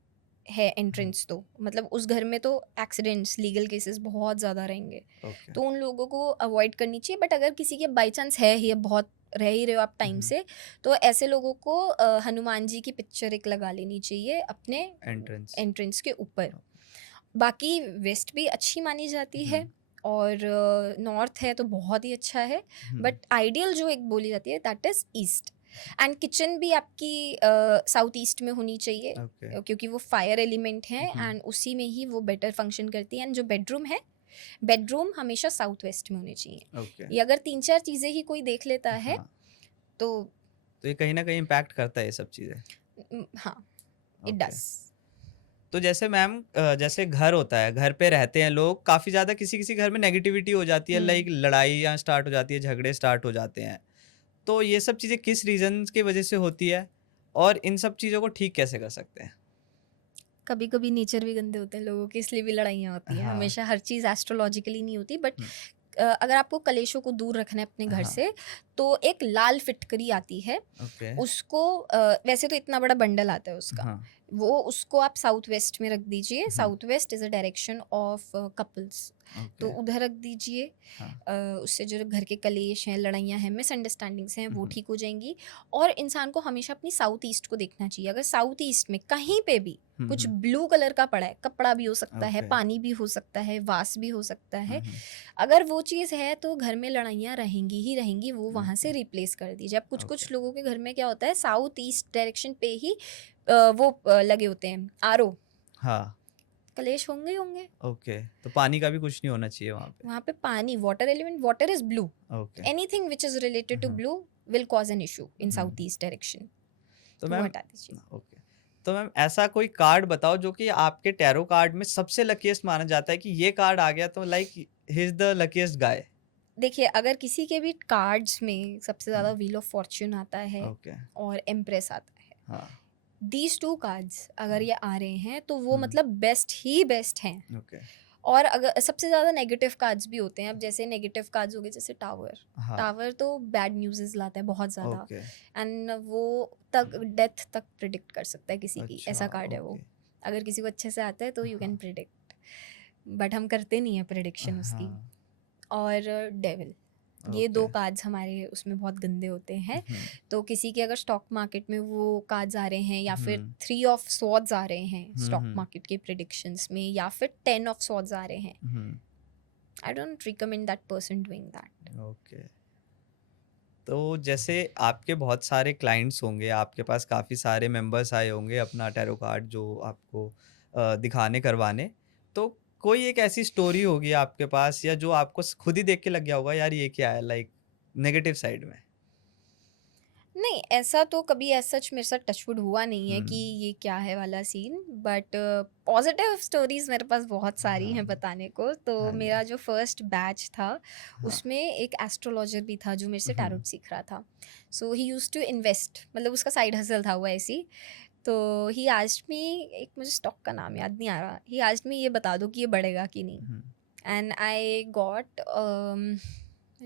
है हुँ, एंट्रेंस, तो मतलब उस घर में तो एक्सीडेंट्स, लीगल केसेस बहुत ज़्यादा रहेंगे, ओके। तो उन लोगों को अवॉइड करनी चाहिए। बट अगर किसी के बाई चांस है ही, अब बहुत रह ही रहे हो आप टाइम हुँ, से, तो ऐसे लोगों को हनुमान जी की पिक्चर एक लगा लेनी चाहिए अपने एंट्रेंस। एंट्रेंस के ऊपर। बाकी वेस्ट भी अच्छी मानी जाती हुँ, है, और नॉर्थ है तो बहुत ही अच्छा है, हुँ, बट आइडियल जो एक बोली जाती है that is east. And kitchen भी आपकी साउथ ईस्ट में होनी चाहिए, ओके। क्योंकि वो फायर एलिमेंट है हुँ, एंड उसी में ही वो बेटर फंक्शन करती है। एंड जो बेडरूम है, बेडरूम हमेशा साउथ वेस्ट में होने चाहिए। ओके। ये अगर 3-4 चीज़ें ही कोई देख लेता है हाँ, तो तो ये कहीं न कहीं इम्पैक्ट करता है ये सब चीज़ें। हाँ, इट ओके। डज़। तो जैसे मैम जैसे घर होता है, घर पे रहते हैं लोग, काफ़ी ज़्यादा किसी-किसी घर में नेगेटिविटी हो जाती है, हुँ। लाइक लड़ाइयाँ स्टार्ट हो जाती है, झगड़े स्टार्ट हो जाते हैं। तो ये सब चीज़ें किस रीज़न्स की वजह से होती है? और इन सब चीज़ों को ठीक कैसे कर सकते हैं? कभी-कभी नेचर भी गंदे होते हैं लोगों के, इसलिए भी लड़ाइयाँ होती हैं। हाँ। हमेशा हर चीज़ एस्ट्रोलॉजिकली नहीं होती, बट हुँ, अगर आपको कलेशों को दूर रखना है अपने घर हाँ, से, तो एक लाल फिटकरी आती है, ओके। उसको वैसे तो इतना बड़ा बंडल आता है उसका, हाँ, वो उसको आप साउथ वेस्ट में रख दीजिए। Hmm, south west is a direction of couples, तो ओके। उधर रख दीजिए। हाँ, उससे जो घर के कलेश हैं, लड़ाइयाँ हैं, मिसअंडरस्टैंडिंग्स हैं, हुँ, वो हुँ, ठीक हो जाएंगी। और इंसान को हमेशा अपनी साउथ ईस्ट को देखना चाहिए। अगर साउथ ईस्ट में कहीं पे भी हुँ, कुछ हुँ, ब्लू कलर का पड़ा है, कपड़ा भी हो सकता है, ओके। पानी भी हो सकता है, वास भी हो सकता हुँ, है, हुँ, अगर वो चीज़ है तो घर में लड़ाइयाँ रहेंगी ही रहेंगी, वो वहाँ ओके, से रिप्लेस कर दीजिए। अब कुछ ओके। कुछ लोगों के घर में क्या होता है, साउथ ईस्ट डायरेक्शन पे ही वो लगे होते हैं आरओ, हाँ, कलेश होंगे ही होंगे। ओके। तो पानी का भी कुछ नहीं होना चाहिए वहाँ पे। वहाँ पे पानी, water element, water is blue, okay. Anything which is related to hmm, blue will cause an issue in hmm, south east direction, तो तो वो मैम हटा दीजिए। ओके। तो मैम ऐसा कोई कार्ड बताओ जो कि आपके टैरो कार्ड में सबसे लकीएस्ट माना जाता है कि ये कार्ड आ गया तो like he is the luckiest guy? देखिए, अगर किसी के भी कार्ड्स में सबसे हुँ, ज़्यादा व्हील ऑफ फॉर्च्यून आता है ओके। और एम्प्रेस आता है, हाँ, दीज टू कार्ड्स अगर हाँ, ये आ रहे हैं तो वो हुँ, मतलब बेस्ट ही बेस्ट हैं। ओके। और अगर सबसे ज़्यादा नेगेटिव कार्ड्स भी होते हैं, अब जैसे नेगेटिव कार्ड्स हो गए जैसे टावर, हाँ, टावर तो बैड न्यूज़ लाता है बहुत ज़्यादा, ओके। एंड वो तक डेथ तक प्रिडिक्ट कर सकता है किसी की, अच्छा, ऐसा कार्ड है वो। ओके। अगर किसी को अच्छे से आता है तो यू हाँ, कैन प्रिडिक्ट, बट हम करते नहीं है प्रिडिक्शन उसकी। हाँ, और डेविल, ये ओके। 2 कार्ड्स हमारे उसमें बहुत गंदे होते हैं। हुँ, तो किसी के अगर स्टॉक मार्केट में वो कार्ड्स आ रहे हैं, या हुँ, फिर 3 ऑफ स्वॉर्ड्स आ रहे हैं हुँ, स्टॉक हुँ, मार्केट के प्रिडिक्शंस में, या फिर 10 ऑफ स्वॉर्ड्स आ रहे हैं, hmm, I don't recommend that person doing that. Okay. तो जैसे आपके बहुत सारे क्लाइंट्स होंगे, आपके पास काफ़ी सारे मेंबर्स आए होंगे अपना टैरो कार्ड जो आपको दिखाने करवाने। तो कोई एक ऐसी स्टोरी होगी आपके पास या जो आपको खुद ही देख के लग गया होगा यार ये क्या है लाइक नेगेटिव साइड में? नहीं, ऐसा तो कभी ऐसा सच मेरे साथ टचवुड हुआ नहीं है कि हुँ, ये क्या है वाला सीन, बट पॉजिटिव स्टोरीज़ मेरे पास बहुत सारी हैं हाँ, बताने को। तो हाँ जी, मेरा जो फर्स्ट बैच था, हाँ, उसमें एक एस्ट्रोलॉजर भी था जो मेरे से हुँ, टैरोट सीख रहा था। सो ही यूज्ड टू इन्वेस्ट, मतलब उसका साइड हसल था वो ऐसे ही। तो ही आस्क्ड मी, एक मुझे स्टॉक का नाम याद नहीं आ रहा, ही आस्क्ड मी ये बता दो कि ये बढ़ेगा कि नहीं। हुँ, एंड आई गॉट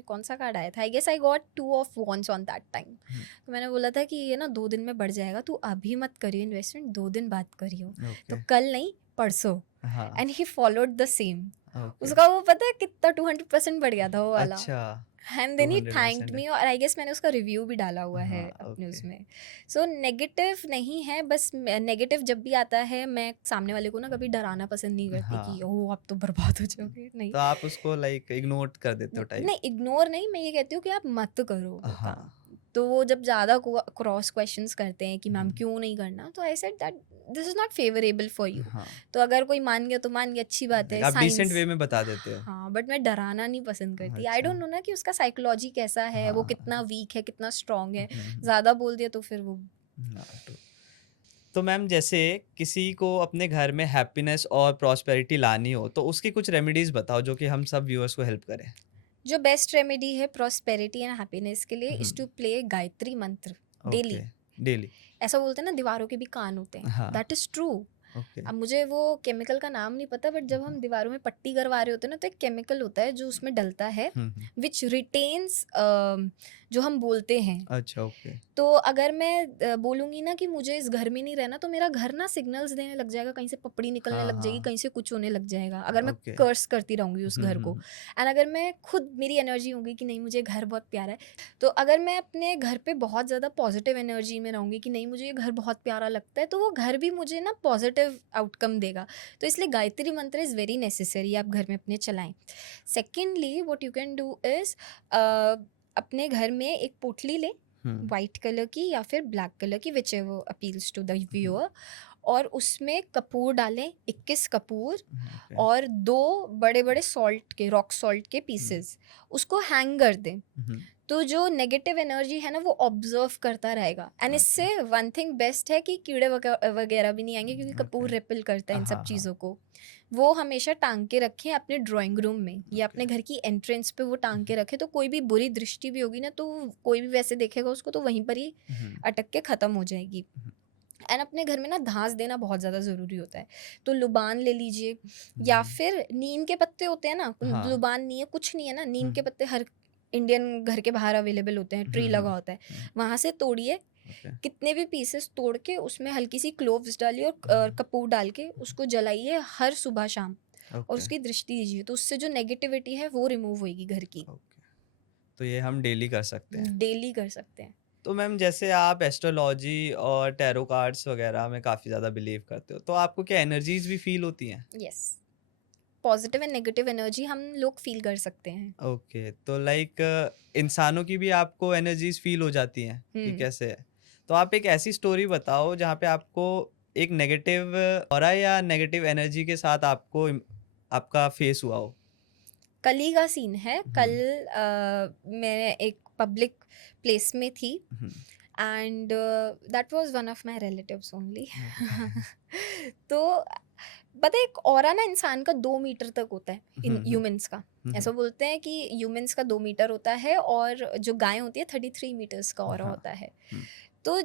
कौन सा कार्ड आया था, I guess I got 2 of wands on that time. Hmm, तो मैंने बोला था कि ये ना 2 दिन में बढ़ जाएगा, तू अभी मत करियो इन्वेस्टमेंट, 2 दिन बाद करियो, तो ओके, कल नहीं परसों। हाँ, and he followed the same, okay, उसका वो पता है कितना 200% बढ़ गया था वो वाला। अच्छा, एंड देन ही 200% थैंक्ड है। मी, और आई गेस मैंने उसका रिव्यू भी डाला हुआ है हाँ, अपने ओके। उसमें। सो नेगेटिव नहीं है, बस नेगेटिव जब भी आता है मैं सामने वाले को ना कभी डराना पसंद नहीं करती कि हाँ, ओह आप तो बर्बाद हो जाओगे, नहीं। तो आप उसको लाइक इग्नोर कर देते हो टाइप? नहीं, इग्नोर नहीं, मैं ये कहती हूँ कि आप मत करो वो हाँ। काम। तो वो जब ज़्यादा क्रॉस क्वेश्चंस करते हैं कि मैम हुँ, क्यों नहीं करना, तो I said that this is not favourable for you. हाँ, तो अगर कोई मान गया तो मान गया, अच्छी बात लाइक है, आप डिसेंट साइंस। वे में बता देते हो। हाँ, बट मैं डराना नहीं पसंद करती। आई अच्छा, डोंट नो ना कि उसका साइकोलॉजी कैसा है, वो हाँ। कितना वीक है, कितना स्ट्रांग है। हुँ, हुँ, ज़्यादा बोल दिया तो फिर वो हाँ, ट्रू। तो मैम जैसे किसी को अपने घर में हैप्पीनेस और प्रॉस्पेरिटी लानी हो, तो उसकी कुछ रेमेडीज़ बताओ जो कि हम सब व्यूअर्स को हेल्प करें? जो बेस्ट रेमेडी है प्रॉस्पेरिटी एंड हैप्पीनेस के लिए हुँ, इज़ टू प्ले गायत्री मंत्र ओके, डेली। डेली। ऐसा बोलते हैं ना, दीवारों के भी कान होते हैं, हाँ, दैट इज़ ट्रू। ओके। अब मुझे वो केमिकल का नाम नहीं पता, बट जब हम दीवारों में पट्टी करवा रहे होते हैं ना, तो एक केमिकल होता है जो उसमें डलता है, हुँ, हुँ। विच रिटेन्स जो हम बोलते हैं। अच्छा, ओके। तो अगर मैं बोलूँगी ना कि मुझे इस घर में नहीं रहना, तो मेरा घर ना सिग्नल्स देने लग जाएगा, कहीं से पपड़ी निकलने हाँ, लग जाएगी, हाँ, कहीं से कुछ होने लग जाएगा, अगर मैं ओके। कर्स करती रहूँगी उस हुँ, घर हुँ, को। हुँ। एंड अगर मैं खुद, मेरी एनर्जी होगी कि नहीं मुझे घर बहुत प्यारा है, तो अगर मैं अपने घर पे बहुत ज़्यादा पॉजिटिव एनर्जी में रहूँगी कि नहीं मुझे ये घर बहुत प्यारा लगता है, तो वो घर भी मुझे ना पॉजिटिव आउटकम देगा। तो इसलिए गायत्री मंत्र इज़ वेरी नेसेसरी, आप घर में अपने चलाएँ। Secondly what you can do is अपने घर में एक पोटली लें, हुँ, वाइट कलर की या फिर ब्लैक कलर की, whichever appeals to the hmm, viewer, और उसमें कपूर डालें, 21 कपूर, ओके। और 2 बड़े-बड़े सॉल्ट के, रॉक सॉल्ट के हुँ, पीसेस, उसको हैंग कर दें। हुँ, तो जो नेगेटिव एनर्जी है ना, वो ऑब्जर्व करता रहेगा, एंड ओके, इससे वन थिंग बेस्ट है कि कीड़े वगैरह भी नहीं आएंगे, क्योंकि ओके। कपूर रिपेल करता है इन सब हाँ, हाँ, चीज़ों को। वो हमेशा टांग के रखें अपने ड्राइंग रूम में या ओके। अपने घर की एंट्रेंस पे, वो टांग के हुँ, रखें, तो कोई भी बुरी दृष्टि भी होगी ना, तो कोई भी वैसे देखेगा उसको तो वहीं पर ही हुँ, अटक के ख़त्म हो जाएगी। हुँ, एंड अपने घर में ना घास देना बहुत ज़्यादा ज़रूरी होता है। तो लुबान ले लीजिए, या हुँ, फिर नीम के पत्ते होते हैं ना, हाँ, लुबान नहीं है, कुछ नहीं है ना, नीम हुँ, के पत्ते हर इंडियन घर के बाहर अवेलेबल होते हैं, ट्री हुँ, लगा हुँ, होता है। हुँ, वहाँ से तोड़िए, ओके, कितने भी पीसेस तोड़ के उसमें हल्की सी क्लोव्स डालिए, और हुँ, कपूर डाल के उसको जलाइए हर सुबह शाम, और ओके, उसकी दृष्टि दीजिए, तो उससे जो नेगेटिविटी है वो रिमूव होएगी घर की। ओके। तो ये हम डेली कर सकते हैं। डेली कर सकते हैं। तो मैम जैसे आप एस्ट्रोलॉजी और टैरो कार्ड्स वगैरह में काफ़ी ज़्यादा बिलीव करते हो, तो आपको क्या एनर्जीज़ भी फ़ील होती हैं? Yes, positive and negative energy हम लोग फील कर सकते हैं। ओके, तो लाइक इंसानों की भी आपको एनर्जीज़ फ़ील हो जाती हैं कि हम्म। कैसे है? तो आप एक ऐसी स्टोरी बताओ जहाँ पे आपको एक नेगेटिव ऑरा या नेगेटिव एनर्जी के साथ आपका फेस हुआ हो? कल ही का सीन है। हुँ, कल मैं एक पब्लिक प्लेस में थी, hmm, and that was one of my relatives only. Okay. तो पता है, एक ऑरा ना इंसान का 2 मीटर तक होता है, इन हुँ, हुँ, ह्यूमंस का। हुँ, ऐसा हुँ, बोलते हैं कि ह्यूमंस का 2 मीटर होता है, और जो गाय होती है 33 मीटर्स का ऑरा हाँ, होता है। हुँ, तो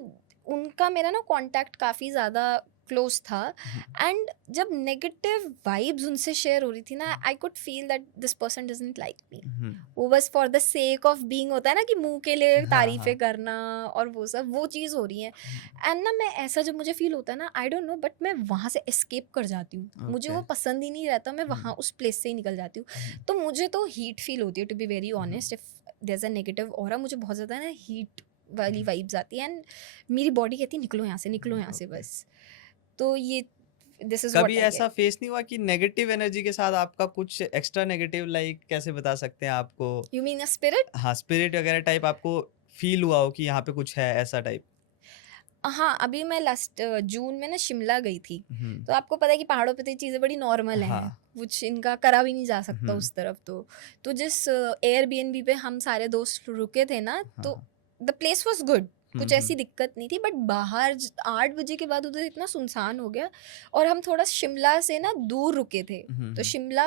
उनका मेरा ना कांटेक्ट काफ़ी ज़्यादा क्लोज था, हुँ, एंड जब नेगेटिव वाइब्स उनसे शेयर हो रही थी ना, I could feel that this person doesn't like me. Hmm, वो बस for the sake of being होता है ना, कि मुंह के लिए हाँ, तारीफें हाँ, करना, और वो सब वो चीज़ हो रही है। हुँ, एंड ना मैं ऐसा जब मुझे फील होता है ना, आई डोंट नो, बट मैं वहाँ से एस्केप कर जाती हूँ, मुझे ओके, वो पसंद ही नहीं रहता, मैं हुँ, वहाँ उस प्लेस से ही निकल जाती हूँ। हुँ, तो मुझे तो हीट फील होती है, to be very hmm, honest, if there is a negative aura, मुझे बहुत ज़्यादा ना हीट वाली हुँ, वाइब्स आती है, एंड मेरी बॉडी कहती है निकलो यहाँ से, निकलो यहाँ से ओके। बस। तो ये, दिस इज़ कभी व्हाट आई ऐसा गेट। फेस नहीं हुआ कि नेगेटिव एनर्जी के साथ आपका कुछ एक्स्ट्रा नेगेटिव लाइक कैसे बता सकते हैं आपको यू मीन अ स्पिरिट? हाँ, स्पिरिट वगैरह टाइप आपको फ़ील हुआ हो कि यहाँ पे कुछ है ऐसा टाइप? हाँ, अभी मैं लास्ट जून में ना शिमला गई थी। हुँ, तो आपको पता है कि पहाड़ों पे तो ये चीज़ें बड़ी नॉर्मल हैं, हाँ, कुछ इनका करा भी नहीं जा सकता हुँ, उस तरफ तो। तो जिस एयरबीएनबी पे हम सारे दोस्त रुके थे ना, हाँ, तो हाँ, द प्लेस वाज़ गुड, हुँ, कुछ हुँ, ऐसी दिक्कत नहीं थी, बट बाहर 8 बजे के बाद उधर इतना सुनसान हो गया, और हम थोड़ा शिमला से ना दूर रुके थे। हुँ, तो हुँ, शिमला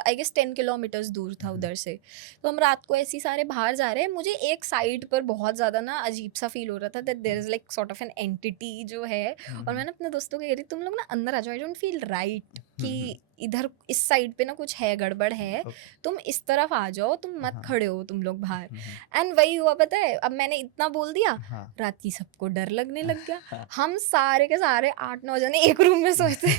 आई गेस 10 किलोमीटर्स दूर था हुँ, उधर से। तो हम रात को ऐसे ही सारे बाहर जा रहे हैं, मुझे एक साइड पर बहुत ज़्यादा ना अजीब-सा फ़ील हो रहा था, that there is like sort of an entity जो है। हुँ, और हुँ, मैंने अपने दोस्तों को कह रही, तुम लोग ना अंदर आ जाओ, आई डोंट फील राइट हुँ, कि हुँ, इधर इस साइड पे ना कुछ है, गड़बड़ है, ओके। तुम इस तरफ आ जाओ, तुम मत हाँ। खड़े हो तुम लोग बाहर। हुँ, हुँ। एंड वही हुआ पता है, अब मैंने इतना बोल दिया, हाँ। रात की सबको डर लगने लग गया। हाँ। हम सारे के सारे 8-9 जने एक रूम में सोए थे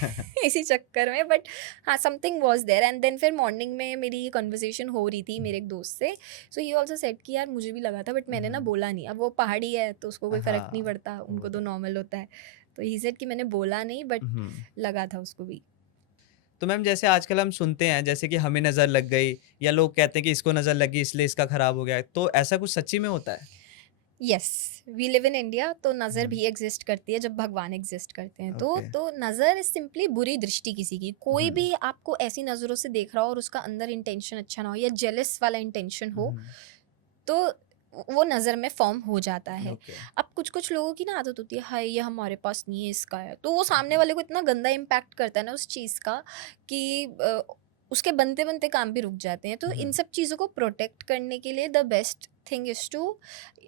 इसी चक्कर में। बट हाँ, something was there. And then फिर मॉर्निंग में मेरी कन्वर्सेशन हो रही थी मेरे एक दोस्त से, सो ही ऑल्सो सेड कि यार मुझे भी लगा था, बट मैंने ना हुँ। बोला नहीं। अब वो पहाड़ी है तो उसको कोई फ़र्क नहीं हाँ, पड़ता, वो उनको तो तो नॉर्मल होता है। तो ही सेड कि मैंने बोला नहीं, बट हुँ। लगा था उसको भी। तो मैम जैसे आजकल हम सुनते हैं जैसे कि हमें नज़र लग गई या लोग कहते हैं कि इसको नज़र लगी इसलिए इसका खराब हो गया। तो ऐसा कुछ सच्ची में होता है? Yes, we live in India, तो नज़र हुँ। भी एग्जिस्ट करती है जब भगवान एग्जिस्ट करते हैं। ओके। तो नज़र इज सिंपली बुरी दृष्टि किसी की। कोई हुँ। भी आपको ऐसी नज़रों से देख रहा हो और उसका अंदर इंटेंशन अच्छा ना हो या जेलस वाला इंटेंशन हो, हुँ। तो वो नज़र में फॉर्म हो जाता है। ओके। अब कुछ कुछ लोगों की ना आदत होती है, हाय ये हमारे पास नहीं है, इसका है, तो वो सामने वाले को इतना गंदा इम्पैक्ट करता है ना उस चीज़ का कि उसके बनते बनते काम भी रुक जाते हैं। तो इन हुँ। सब चीज़ों को प्रोटेक्ट करने के लिए the best thing is to,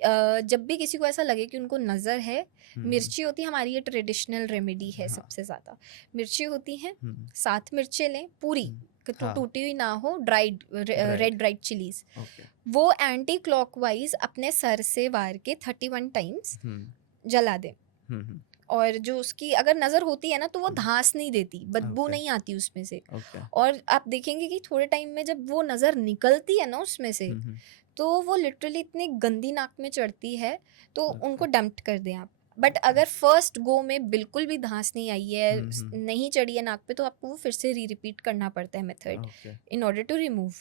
जब भी किसी को ऐसा लगे कि उनको नज़र है, हुँ, हुँ। मिर्ची होती है हमारी, ये ट्रेडिशनल रेमेडी है हाँ। सबसे ज़्यादा। मिर्ची होती है, हुँ, 7 मिर्चें लें पूरी, हुँ। कि हाँ, टूटी हुई ना हो, dried right. Red dried chillies. Okay. वो एंटी क्लॉकवाइज अपने सर से वार के 31 टाइम्स हुँ। जला दें। हुँ, हुँ। और जो उसकी अगर नज़र होती है ना, तो वो हुँ। धांस नहीं देती, बदबू ओके, नहीं आती उसमें से। ओके। और आप देखेंगे कि थोड़े टाइम में जब वो नज़र निकलती है ना उसमें से, हुँ, हुँ। तो वो लिटरली इतनी गंदी नाक में चढ़ती है, तो ओके, उनको डंप्ट कर दें आप। But okay. अगर फर्स्ट गो में बिल्कुल भी धांस नहीं आई है, हुँ, हुँ। नहीं चढ़ी है नाक पे, तो आपको वो फिर से री रिपीट करना पड़ता है method okay. In order to remove.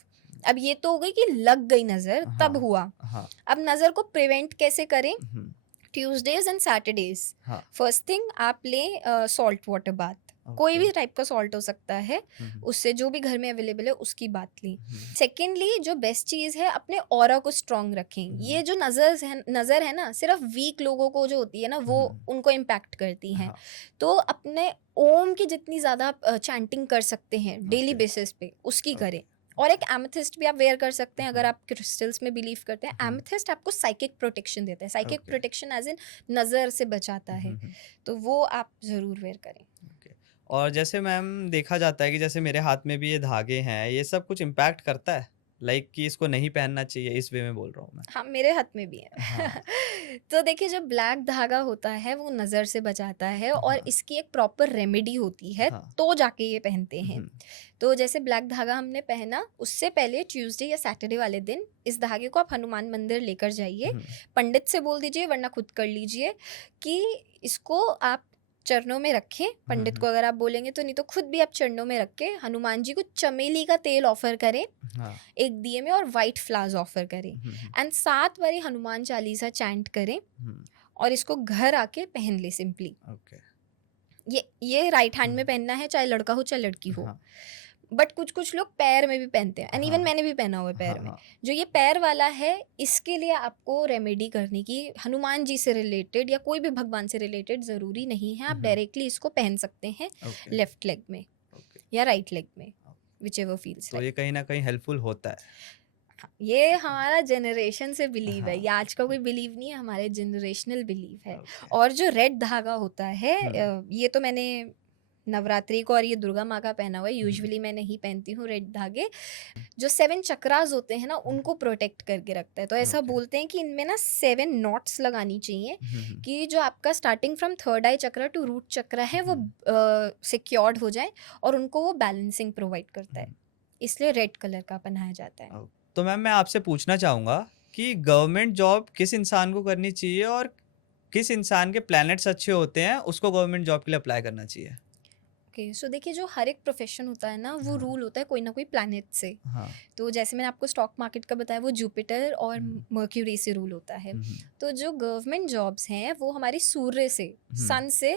अब ये तो हो गई कि लग गई नज़र, तब हाँ, हुआ। हाँ। अब नज़र को प्रिवेंट कैसे करें? हुँ। ट्यूसडेज एंड सैटरडेज, हाँ, फर्स्ट थिंग आप लें सॉल्ट वाटर बाथ। कोई ओके। भी टाइप का सॉल्ट हो सकता है, हुँ, हुँ। उससे जो भी घर में अवेलेबल है उसकी बात लें। हुँ, सेकेंडली, जो बेस्ट चीज़ है, अपने ऑरा को स्ट्रॉन्ग रखें। हुँ। ये जो नज़र है ना, सिर्फ वीक लोगों को जो होती है ना, वो हुँ। उनको इम्पैक्ट करती हैं। हाँ, तो अपने ओम की जितनी ज़्यादा चैंटिंग कर सकते हैं डेली ओके, बेसिस पे, उसकी ओके। करें। और एक एमेथिस्ट भी आप वेयर कर सकते हैं अगर हुँ, आप क्रिस्टल्स में बिलीव करते हैं। हुँ। एमेथिस्ट आपको साइकिक प्रोटेक्शन देता है, psychic okay. Protection as in नज़र से बचाता है। हुँ, हुँ। तो वो आप ज़रूर वेयर करें। ओके। और जैसे मैम देखा जाता है कि जैसे मेरे हाथ में भी ये धागे हैं, ये सब कुछ इम्पैक्ट करता है? लाइक कि इसको नहीं पहनना चाहिए, इस वे में बोल रहा हूँ मैं। हाँ, मेरे हाथ में भी है। हाँ, तो देखिए, जो ब्लैक धागा होता है वो नज़र से बचाता है, और हाँ, इसकी एक प्रॉपर रेमेडी होती है, हाँ। तो जाके ये पहनते हैं। हुँ, तो जैसे ब्लैक धागा हमने पहना, उससे पहले ट्यूसडे या सैटरडे वाले दिन इस धागे को आप हनुमान मंदिर लेकर जाइए। हुँ। पंडित से बोल दीजिए, वरना खुद कर लीजिए, कि इसको आप चरणों में रखें। हुँ, पंडित हुँ। को अगर आप बोलेंगे तो, नहीं तो खुद भी आप चरणों में रख के हनुमान जी को चमेली का तेल ऑफर करें हाँ। एक दिए में, और वाइट फ्लावर्स ऑफर करें। हुँ, हुँ। एंड 7 बारी हनुमान चालीसा चैंट करें, हुँ, और इसको घर आके पहन ले सिंपली। ओके। ये राइट हैंड में हुँ, पहनना है, चाहे लड़का हो चाहे लड़की हो। हाँ, बट कुछ कुछ लोग पैर में भी पहनते हैं, एंड इवन हाँ, मैंने भी पहना हुआ है हाँ, पैर में। हाँ। जो ये पैर वाला है, इसके लिए आपको रेमेडी करने की, हनुमान जी से रिलेटेड या कोई भी भगवान से रिलेटेड ज़रूरी नहीं है। आप हुँ, डायरेक्टली इसको पहन सकते हैं ओके, लेफ्ट लेग में ओके। या राइट लेग में, विच एवर फील्स तो राइट। ये कहीं न कहीं हेल्पफुल होता है। हाँ, ये हमारा जनरेशन से बिलीव है, हाँ, ये आज का कोई बिलीव नहीं है, हमारे जनरेशनल बिलीव है। ओके। और जो रेड धागा होता है, हुँ, ये तो मैंने नवरात्रि को और ये दुर्गा माँ का पहना हुआ है। हुँ, यूजुअली मैं नहीं पहनती हूँ रेड धागे। जो 7 चक्रास होते हैं ना, हुँ, उनको प्रोटेक्ट करके रखता है। तो ऐसा ओके। बोलते हैं कि इनमें ना 7 नॉट्स लगानी चाहिए, हुँ, हुँ, कि जो आपका स्टार्टिंग फ्रॉम थर्ड आई चक्र टू रूट चक्र है, वो हुँ, सिक्योर्ड हो जाए, और उनको वो बैलेंसिंग प्रोवाइड करता है। हुँ। इसलिए रेड कलर का पहनाया जाता है। तो मैम मैं आपसे पूछना चाहूँगा कि गवर्नमेंट जॉब किस इंसान को करनी चाहिए और किस इंसान के प्लैनेट्स अच्छे होते हैं, उसको गवर्नमेंट जॉब के लिए अप्लाई करना चाहिए? ओके, सो देखिए, जो हर एक प्रोफेशन होता है ना, वो हाँ, रूल होता है कोई ना कोई प्लैनेट से। हाँ। तो जैसे मैंने आपको स्टॉक मार्केट का बताया, वो जुपिटर और हुँ, मर्क्यूरी से रूल होता है। हुँ, हुँ, तो जो गवर्नमेंट जॉब्स हैं, वो हमारी सूर्य से, हुँ, सन से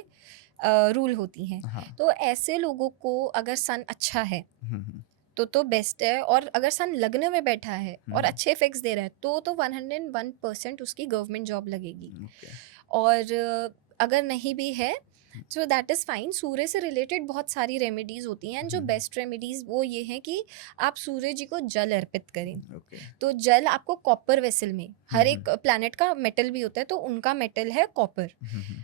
रूल होती हैं। हाँ। तो ऐसे लोगों को, अगर सन अच्छा है हुँ, हुँ, तो बेस्ट है, और अगर सन लगने में बैठा है और हुँ, अच्छे इफेक्ट्स दे रहा है, तो 101% उसकी गवर्नमेंट जॉब लगेगी। ओके। और अगर नहीं भी है, सो दैट इज़ फाइन। सूर्य से रिलेटेड बहुत सारी रेमेडीज़ होती हैं, एंड जो बेस्ट रेमेडीज़ वो ये हैं कि आप सूर्य जी को जल अर्पित करें। ओके। तो जल आपको कॉपर वेसल में, हर एक प्लैनेट का मेटल भी होता है, तो उनका मेटल है कॉपर।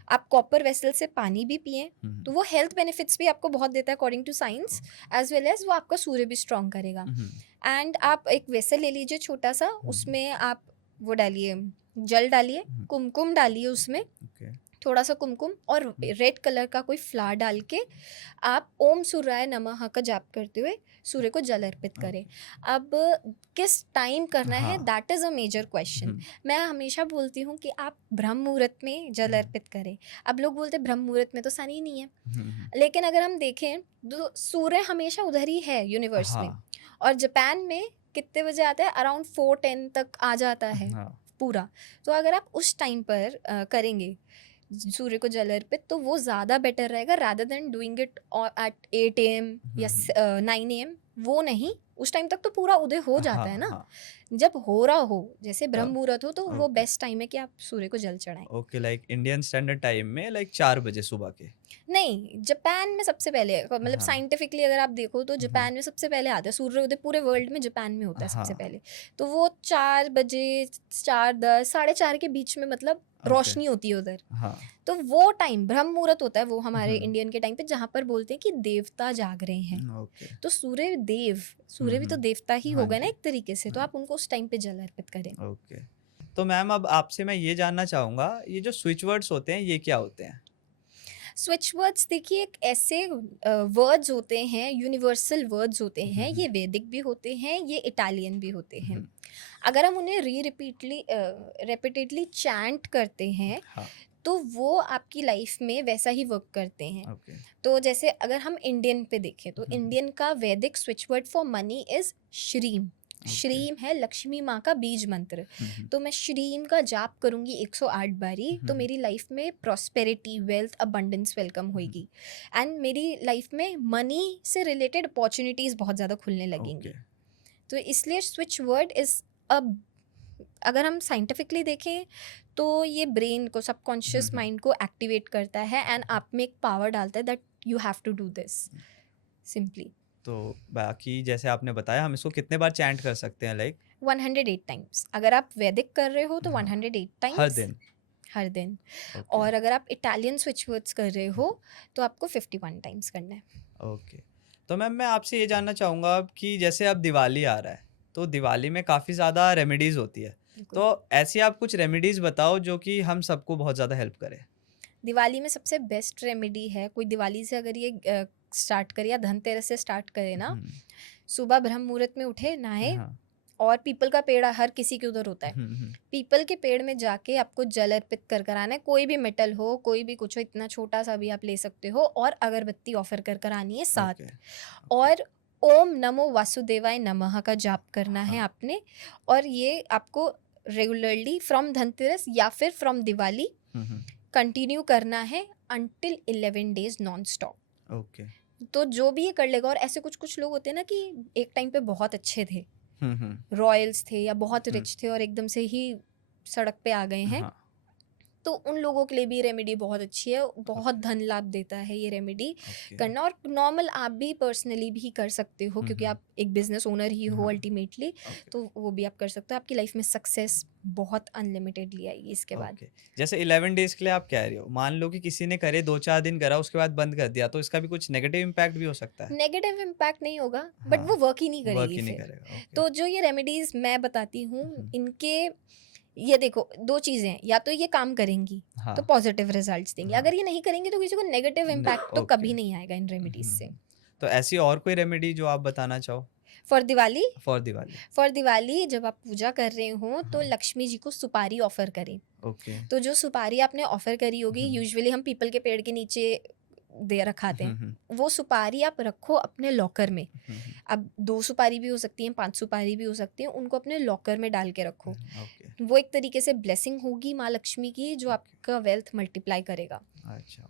आप कॉपर वेसल से पानी भी पिएं, तो वो हेल्थ बेनिफिट्स भी आपको बहुत देता है according to science, as well as वो आपका सूर्य भी स्ट्रॉन्ग करेगा। एंड आप एक वेसल ले लीजिए छोटा सा, उसमें आप वो डालिए, जल डालिए, कुमकुम डालिए उसमें, ओके। थोड़ा सा कुमकुम और रेड कलर का कोई फ्लावर डाल के आप ओम सूर्याय नमः का जाप करते हुए सूर्य को जल अर्पित करें। अब किस टाइम करना है, हाँ। That is a major question. मैं हमेशा बोलती हूँ कि आप ब्रह्म मुहूर्त में जल अर्पित करें। अब लोग बोलते हैं ब्रह्म मुहूर्त में तो सन ही नहीं है, लेकिन अगर हम देखें तो सूर्य हमेशा उधर ही है यूनिवर्स में। हाँ। और जापान में कितने बजे आता है, अराउंड 4:10 तक आ जाता है हाँ। पूरा। तो अगर आप उस टाइम पर करेंगे सूर्य को जल अर्पित, तो वो ज़्यादा बेटर रहेगा rather than doing it at 8 AM या 9 AM। वो नहीं, उस टाइम तक तो पूरा उदय हो जाता है ना। हाँ। जब हो रहा हो, जैसे ब्रह्म तब मुहूर्त हो, तो वो ओके। बेस्ट टाइम है कि आप सूर्य को जल चढ़ाएं। Okay, like Indian standard time में लाइक 4 बजे सुबह के। नहीं, जापान में सबसे पहले, मतलब हाँ। साइंटिफिकली अगर आप देखो तो जापान में सबसे पहले आता है सूर्योदय। पूरे वर्ल्ड में जापान में होता है सबसे हाँ। पहले। तो वो 4 बजे, 4:10, 4:30 के बीच में, मतलब ओके। रोशनी होती है उधर। हाँ। तो वो टाइम ब्रह्म मुहूर्त होता है, वो हमारे हम्म। इंडियन के टाइम पे, जहाँ पर बोलते हैं कि देवता जाग रहे हैं। ओके। तो सूर्य भी तो देवता ही हाँ हो गए ना जी। एक तरीके से, तो आप उनको उस टाइम पे जल अर्पित करें। ओके। तो मैम अब आपसे मैं ये जानना चाहूँगा, ये जो स्विच वर्ड्स होते हैं ये क्या होते हैं? स्विच वर्ड्स देखिए, एक ऐसे वर्ड्स होते हैं, यूनिवर्सल वर्ड्स होते हैं। ये वैदिक भी होते हैं, ये इटालियन भी होते हैं। अगर हम उन्हें रिपीटेडली चैंट करते हैं, हाँ। तो वो आपकी लाइफ में वैसा ही वर्क करते हैं। ओके। तो जैसे अगर हम इंडियन पे देखें, तो इंडियन का वैदिक switch word for money is श्रीम। श्रीम है लक्ष्मी माँ का बीज मंत्र। तो मैं श्रीम का जाप करूँगी 108 बारी, तो मेरी लाइफ में प्रॉस्पेरिटी, वेल्थ, अबंडेंस वेलकम होगी। एंड मेरी लाइफ में मनी से रिलेटेड अपॉर्चुनिटीज़ बहुत ज़्यादा खुलने लगेंगी। ओके। तो इसलिए स्विच वर्ड इज़ अब, अगर हम साइंटिफिकली देखें तो ये ब्रेन को, सबकॉन्शियस माइंड को एक्टिवेट करता है, एंड आप में एक पावर डालता है that you have to do this simply. तो बाकी जैसे आपने बताया, हम इसको कितने बार चैंट कर सकते हैं लाइक? 108 टाइम्स। अगर आप वैदिक कर रहे हो तो हाँ। 108 हर टाइम्स दिन? हर दिन। ओके। और अगर आप इटालियन स्विच वर्ड्स कर रहे हो तो आपको 51 टाइम्स करना है। ओके। तो मैम मैं आपसे ये जानना चाहूँगा अब कि जैसे अब दिवाली आ रहा है, तो दिवाली में काफ़ी ज़्यादा रेमेडीज़ होती है। बिल्कुल। तो ऐसी आप कुछ रेमेडीज़ बताओ जो कि हम सबको बहुत ज़्यादा हेल्प करे? दिवाली में सबसे बेस्ट रेमेडी है, कोई दिवाली से अगर ये स्टार्ट करे या धनतेरस से स्टार्ट करे ना, सुबह ब्रह्म मुहूर्त में उठे, नहाए, हाँ। और पीपल का पेड़ हर किसी के उधर होता है। पीपल के पेड़ में जाके आपको जल अर्पित कर कर आना है। कोई भी मेटल हो, कोई भी कुछ हो, इतना छोटा सा भी आप ले सकते हो, और अगरबत्ती ऑफर कर कर आनी है साथ। ओके। और ओम नमो वासुदेवाय नमः का जाप करना है हाँ। आपने। और ये आपको रेगुलरली फ्रॉम धनतेरस या फिर फ्रॉम दिवाली कंटिन्यू करना है until 11 days non stop. Okay. तो जो भी ये कर लेगा, और ऐसे कुछ कुछ लोग होते हैं ना कि एक टाइम पे बहुत अच्छे थे, रॉयल्स थे या बहुत रिच थे, और एकदम से ही सड़क पे आ गए हैं, हाँ। तो उन लोगों के लिए भी रेमेडी बहुत अच्छी है। बहुत धन लाभ देता है ये रेमेडी ओके। करना। और नॉर्मल आप भी पर्सनली भी कर सकते हो, क्योंकि आप एक बिजनेस ओनर ही हो हाँ। अल्टीमेटली। ओके। तो वो भी आप कर सकते हो। आपकी लाइफ में सक्सेस बहुत अनलिमिटेडली आएगी इसके बाद। ओके। जैसे 11 डेज के लिए आप कह रहे हो, मान लो कि किसी ने करे 2-4 दिन करा, उसके बाद बंद कर दिया, तो इसका भी कुछ नेगेटिव इम्पैक्ट भी हो सकता है? नेगेटिव इम्पैक्ट नहीं होगा, बट हाँ। वो वर्क ही नहीं वर्क करेगी ही नहीं फिर। करेगा। ओके। तो जो ये रेमेडीज मैं बताती हूँ, इनके, ये देखो, दो चीजें हैं, या तो ये काम करेंगी हाँ। तो पॉजिटिव रिजल्ट्स देंगे, हाँ। अगर ये नहीं करेंगे तो किसी को नेगेटिव इम्पैक्ट तो ओके। कभी नहीं आएगा इन रेमेडीज से। तो ऐसी और कोई रेमेडी जो आप बताना चाहो for Diwali, for Diwali? For Diwali जब आप पूजा कर रहे हो तो हाँ। लक्ष्मी जी को सुपारी ऑफर करें। ओके। तो जो सुपारी आपने ऑफर करी होगी, यूजुअली हम पीपल के पेड़ के नीचे दे रखाते हैं, वो सुपारी आप रखो अपने लॉकर में। अब 2 सुपारी भी हो सकती हैं, 5 सुपारी भी हो सकती हैं, उनको अपने लॉकर में डाल के रखो। ओके। वो एक तरीके से ब्लेसिंग होगी माँ लक्ष्मी की, जो आपका वेल्थ मल्टीप्लाई करेगा। अच्छा।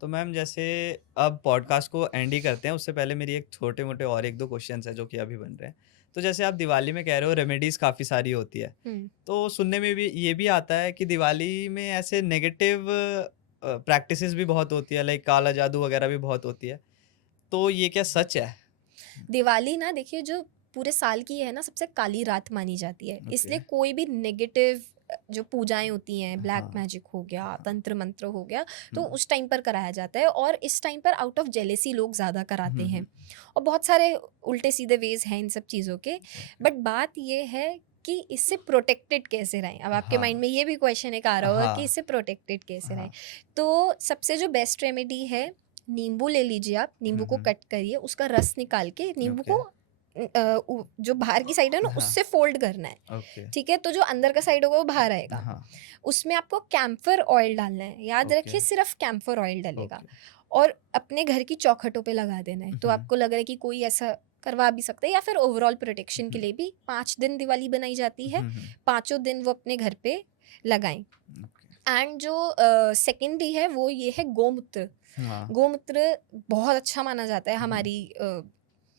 तो मैम जैसे अब पॉडकास्ट को एंड ही करते हैं, उससे पहले मेरी एक छोटे-मोटे और 1-2 क्वेश्चंस हैं जो कि अभी बन रहे हैं। तो जैसे आप दिवाली में कह रहे हो रेमेडीज़ काफ़ी सारी होती है, तो सुनने में भी ये भी आता है कि दिवाली में ऐसे नेगेटिव प्रैक्टिसेस भी बहुत होती है, लाइक काला जादू वगैरह भी बहुत होती है, तो ये क्या सच है? दिवाली ना देखिए जो पूरे साल की है ना सबसे काली रात मानी जाती है, ओके। इसलिए कोई भी नेगेटिव जो पूजाएं होती हैं, ब्लैक हाँ, मैजिक हो गया, हाँ। तंत्र मंत्र हो गया, तो हुँ, उस टाइम पर कराया जाता है। और इस टाइम पर आउट ऑफ जेलेसी लोग ज़्यादा कराते हुँ, हैं, हुँ। और बहुत सारे उल्टे सीधे वेज हैं इन सब चीज़ों के। ओके। बट बात ये है कि इससे प्रोटेक्टेड कैसे रहें। अब आपके हाँ, माइंड में ये भी क्वेश्चन एक आ रहा होगा कि हाँ, इससे प्रोटेक्टेड कैसे रहें। हाँ। तो सबसे जो बेस्ट रेमेडी है, नींबू ले लीजिए आप, नींबू हुँ, को हुँ। कट करिए, उसका रस निकाल के नींबू ओके। को जो बाहर की साइड है ना हाँ, उससे फोल्ड करना है। ओके। ठीक है, तो जो अंदर का साइड होगा वो बाहर आएगा। हाँ, उसमें आपको कैम्फर ऑयल डालना है, याद ओके, रखिए सिर्फ कैम्फर ऑयल डलेगा। ओके। और अपने घर की चौखटों पे लगा देना है। तो हुँ, आपको लग रहा है कि कोई ऐसा करवा भी सकता है, या फिर ओवरऑल प्रोटेक्शन के हुँ, लिए भी 5 दिन दिवाली बनाई जाती है, हुँ, हुँ। पाँचों दिन वो अपने घर पे लगाएं। ओके। एंड जो सेकेंडरी है वो ये है गोमूत्र। हाँ, गोमूत्र बहुत अच्छा माना जाता है हुँ। हमारी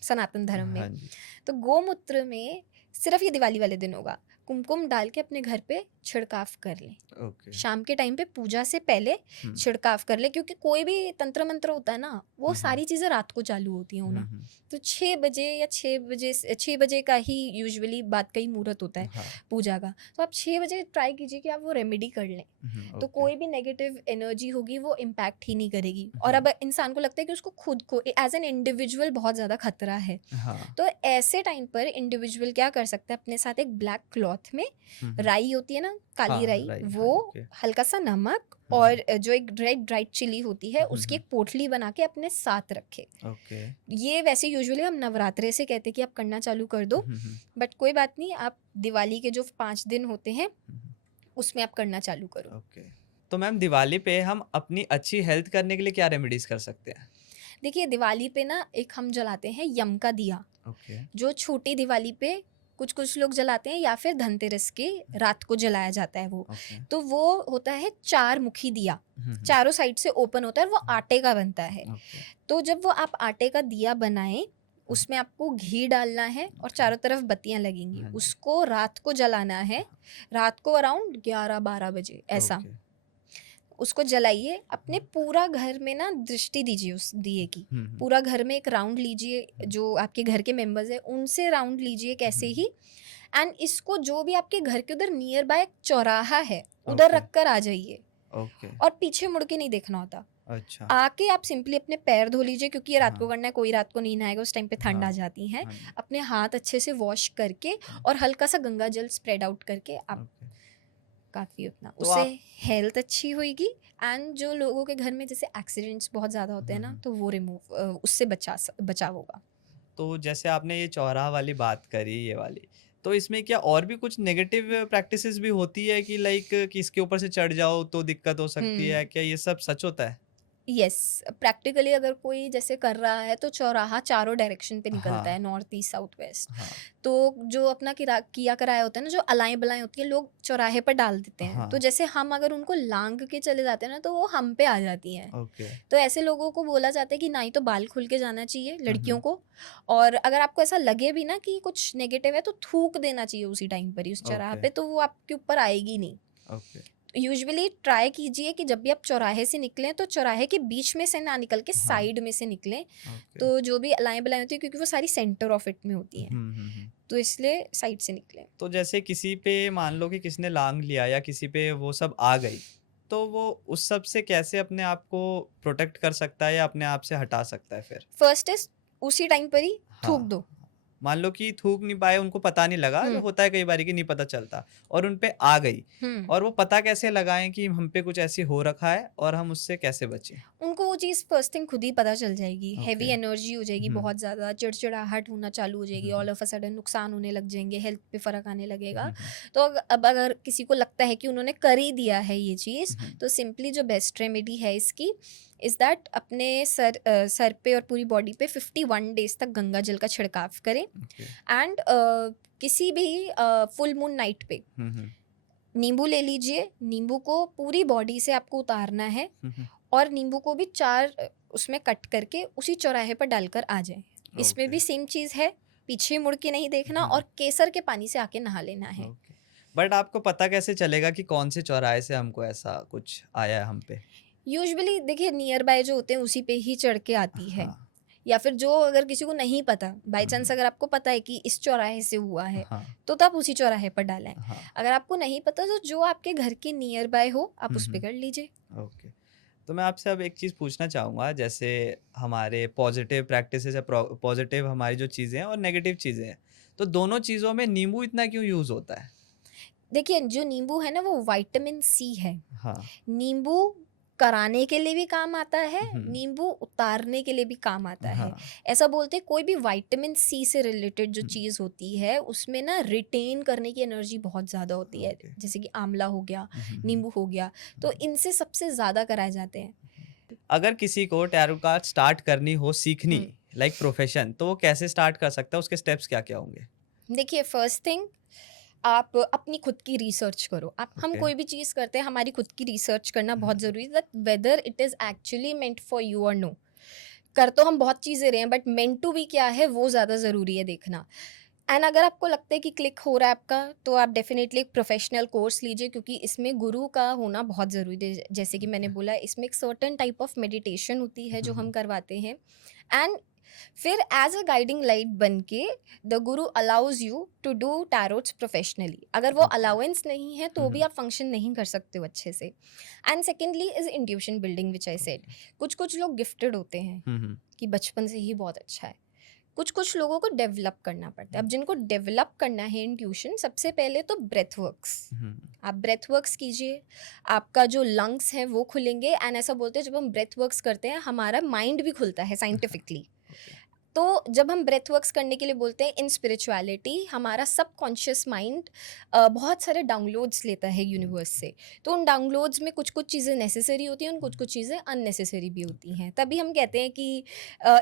सनातन धर्म में। हाँ जी, तो गोमूत्र में सिर्फ ये दिवाली वाले दिन होगा, कुमकुम डाल के अपने घर पे छिड़काव कर लें। ओके। शाम के टाइम पे पूजा से पहले हुँ, छिड़काव कर ले, क्योंकि कोई भी तंत्र मंत्र होता है ना वो हुँ, हुँ, सारी चीज़ें रात को चालू होती हैं हुँ, होना। हुँ। तो 6 बजे या 6 बजे का ही यूजुअली बात का ही मुहूर्त होता है हाँ, पूजा का। तो आप 6 बजे ट्राई कीजिए कि आप वो रेमेडी कर लें। हुँ, तो ओके। कोई भी नेगेटिव एनर्जी होगी वो इम्पैक्ट ही नहीं करेगी। और हुँ, अब इंसान को लगता है कि उसको खुद को एज एन इंडिविजुअल बहुत ज़्यादा खतरा है। हाँ, तो ऐसे टाइम पर इंडिविजुअल क्या कर सकता है, अपने साथ एक ब्लैक क्लॉथ में हुँ, हुँ। राई होती है ना, काली हाँ, राई, राई, वो हाँ, ओके। हल्का सा नमक हुँ, हुँ, और जो एक रेड ड्राइड चिली होती है हुँ, उसकी हुँ, एक पोटली बना के अपने साथ रखे। ओके। ये वैसे यूजुअली हम नवरात्रे से कहते हैं कि आप करना चालू कर दो, हुँ, हुँ, बट कोई बात नहीं, आप दिवाली के जो 5 दिन होते हैं हुँ, हुँ, उसमें आप करना चालू करो। ओके। तो मैम दिवाली पे हम अपनी अच्छी हेल्थ करने के लिए क्या रेमेडीज़ कर सकते हैं? देखिए दिवाली पे ना एक हम जलाते हैं यम का दिया, ओके, जो छोटी दिवाली पे कुछ कुछ लोग जलाते हैं, या फिर धनतेरस के रात को जलाया जाता है वो। ओके। तो वो होता है 4 मुखी दिया, हुँ, हुँ, चारों साइड से ओपन होता है और वो आटे का बनता है। ओके, तो जब वो आप आटे का दिया बनाएं, हुँ, उसमें आपको घी डालना है और ओके, चारों तरफ बत्तियां लगेंगी, हाँ जी, उसको रात को जलाना है। रात को अराउंड 11-12 बजे ऐसा ओके। उसको जलाइए। अपने पूरा घर में ना दृष्टि दीजिए उस दिए की। हुँ, हुँ, पूरा घर में एक राउंड लीजिए, हुँ, जो आपके घर के मेंबर्स हैं उनसे राउंड लीजिए कैसे हुँ, ही। एंड इसको जो भी आपके घर के उधर नियर बाय चौराहा है उधर ओके, रख कर आ जाइए, ओके, और पीछे मुड़ के नहीं देखना होता। अच्छा, आके आप सिंपली अपने पैर धो लीजिए, क्योंकि ये रात को हाँ, करना है, कोई रात को नहीं नहाएगा, उस टाइम पे ठंड आ हाँ, जाती है। हाँ जी, अपने हाथ अच्छे से वॉश करके हुँ, और हल्का सा गंगा जल स्प्रेड आउट करके आप ओके। काफ़ी उतना तो उससे आप हेल्थ अच्छी होएगी। एंड जो लोगों के घर में जैसे एक्सीडेंट्स बहुत ज़्यादा होते हैं हुँ, ना, हुँ, तो वो उससे बचाव होगा। तो जैसे आपने ये चौराहा वाली बात करी ये वाली, तो इसमें क्या और भी कुछ नेगेटिव प्रैक्टिसेज़ भी होती है कि लाइक कि इसके ऊपर से चढ़ जाओ तो दिक्कत हो सकती हुँ। है, क्या ये सब सच होता है? यस, प्रैक्टिकली अगर कोई जैसे कर रहा है तो चौराहा चारों डायरेक्शन पे निकलता हाँ, है, नॉर्थ ईस्ट साउथ वेस्ट। हाँ, तो जो अपना किया कराया होता है ना, जो अलाएं बलाएं होती है, लोग चौराहे पर डाल देते हैं। तो हाँ, जैसे हम अगर उनको लांग के चले जाते हैं ना, तो वो हम पे आ जाती हैं। ओके, तो ऐसे लोगों को बोला जाता है कि ना ही तो बाल खुल के जाना चाहिए हुँ, लड़कियों हुँ, को, और अगर आपको ऐसा लगे भी ना कि कुछ नेगेटिव है तो थूक देना चाहिए उसी टाइम पर ही उस चौराहे ओके, पे, तो वो आपके ऊपर आएगी नहीं। ओके, यूजुअली ट्राई कीजिए कि जब भी आप चौराहे से निकलें तो चौराहे के बीच में से ना निकल के हाँ, साइड में से निकलें। ओके, तो जो भी अलाएं बलाएं होती है, क्योंकि वो सारी सेंटर ऑफ इट में होती हैं, हुँ, हुँ, हुँ। तो इसलिए साइड से निकलें। तो जैसे किसी पे मान लो कि किसी ने लांग लिया या किसी पे वो सब आ गई, तो वो उस सब से कैसे अपने आप को प्रोटेक्ट कर सकता है या अपने आप से हटा सकता है फिर? फर्स्ट इज उसी टाइम पर ही थूक हाँ, दो। मान लो कि थूक नहीं पाए, उनको पता नहीं लगा, जो हम्म। होता है कई बारी कि नहीं पता चलता और उन पे आ गई हम्म। और वो पता कैसे लगाएँ कि हम पे कुछ ऐसी हो रखा है और हम उससे कैसे बचें? उनको वो चीज़ फर्स्ट थिंग खुद ही पता चल जाएगी, हैवी ओके। एनर्जी हो जाएगी, हुँ। बहुत ज़्यादा चिड़चिड़ाहट होना चालू हो जाएगी, हुँ, हुँ। ऑल ऑफ अ सडन नुकसान होने लग जाएंगे, हेल्थ पे फ़र्क आने लगेगा। हुँ, हुँ। तो अब अगर किसी को लगता है कि उन्होंने कर ही दिया है ये चीज़, हुँ, तो सिंपली जो बेस्ट रेमेडी है इसकी इज़ दैट अपने सर पे और पूरी बॉडी पे 51 डेज तक गंगा जल का छिड़काव करें। ओके। एंड किसी भी फुल मून नाइट पे हुँ, हुँ। नींबू ले लीजिए, नींबू को पूरी बॉडी से आपको उतारना है, हुँ, हुँ। और नींबू को भी 4 उसमें कट करके उसी चौराहे पर डालकर आ जाएँ। इसमें ओके। भी सेम चीज़ है, पीछे मुड़ के नहीं देखना, हुँ, और केसर के पानी से आके नहा लेना है। ओके। बट आपको पता कैसे चलेगा कि कौन से चौराहे से हमको ऐसा कुछ आया है हम पे? यूजुअली देखिए नियर बाय जो होते हैं उसी पे ही चढ़ के आती है, हाँ, या फिर जो अगर किसी को नहीं पता, बाय चांस हम्म, अगर आपको पता है कि इस चौराहे से हुआ है, हाँ, तो आप उसी चौराहे पर डालें। हाँ, अगर आपको नहीं पता तो जो आपके घर के नियर बाय हो आप उस पे हम्म, कर लीजिए। ओके। तो मैं आपसे अब एक चीज़ पूछना चाहूँगा, जैसे हमारे पॉजिटिव प्रैक्टिसेस है, पॉजिटिव हमारी जो चीज़ें हैं और नेगेटिव चीज़ें हैं, तो दोनों चीज़ों में नींबू इतना क्यों यूज़ होता है? देखिए जो नींबू है ना वो विटामिन सी है। हाँ, नींबू कराने के लिए भी काम आता है, हम्म, नींबू उतारने के लिए भी काम आता है। हाँ, ऐसा बोलते हैं कोई भी विटामिन सी से रिलेटेड जो हम्म, चीज़ होती है उसमें ना रिटेन करने की एनर्जी बहुत ज़्यादा होती है, ओके, जैसे कि आंवला हो गया, हम्म, नींबू हो गया, तो इनसे सबसे ज़्यादा कराए जाते हैं। अगर किसी को टैरो कार्ड स्टार्ट करनी हो, सीखनी, हम्म, लाइक प्रोफेशन, तो वो कैसे स्टार्ट कर सकता है? उसके स्टेप्स क्या-क्या होंगे? देखिए फर्स्ट थिंग आप अपनी खुद की रिसर्च करो। आप हम ओके, कोई भी चीज़ करते हैं हमारी खुद की रिसर्च करना बहुत हुँ, ज़रूरी है, that whether it is actually meant for you और नो। कर तो हम बहुत चीज़ें रहे हैं बट मेंट टू बी क्या है वो ज़्यादा ज़रूरी है देखना। एंड अगर आपको लगता है कि क्लिक हो रहा है आपका, तो आप डेफिनेटली एक प्रोफेशनल कोर्स लीजिए, क्योंकि इसमें गुरु का होना बहुत ज़रूरी है। जैसे कि मैंने ओके, बोला इसमें एक सर्टेन टाइप ऑफ मेडिटेशन होती है जो हम हुँ, करवाते हैं। एंड फिर एज अ गाइडिंग लाइट बन के the guru allows you to do tarots professionally. अगर वो ओके, अलाउंस नहीं है तो भी हुँ, आप फंक्शन नहीं कर सकते हो अच्छे से। And secondly is intuition building which I said. Okay, कुछ कुछ लोग गिफ्टेड होते हैं हुँ, कि बचपन से ही बहुत अच्छा है, कुछ कुछ लोगों को डेवलप करना पड़ता है। हुँ, अब जिनको डेवलप करना है इंट्यूशन, सबसे पहले तो ब्रेथ वर्क्स। हुँ, आप ब्रेथ वर्क्स कीजिए, आपका जो लंग्स है वो खुलेंगे। एंड ऐसा बोलते हैं जब हम ब्रेथ वर्क्स करते हैं हमारा माइंड भी खुलता है हाँ, साइंटिफिकली। ओके, तो जब हम ब्रेथ वर्क्स करने के लिए बोलते हैं इन स्पिरिचुअलिटी, हमारा सबकॉन्शियस माइंड बहुत सारे डाउनलोड्स लेता है हुँ, यूनिवर्स से। तो उन डाउनलोड्स में कुछ कुछ चीज़ें नेसेसरी होती हैं और कुछ कुछ चीज़ें अननेसेसरी भी होती हैं। तभी हम कहते हैं कि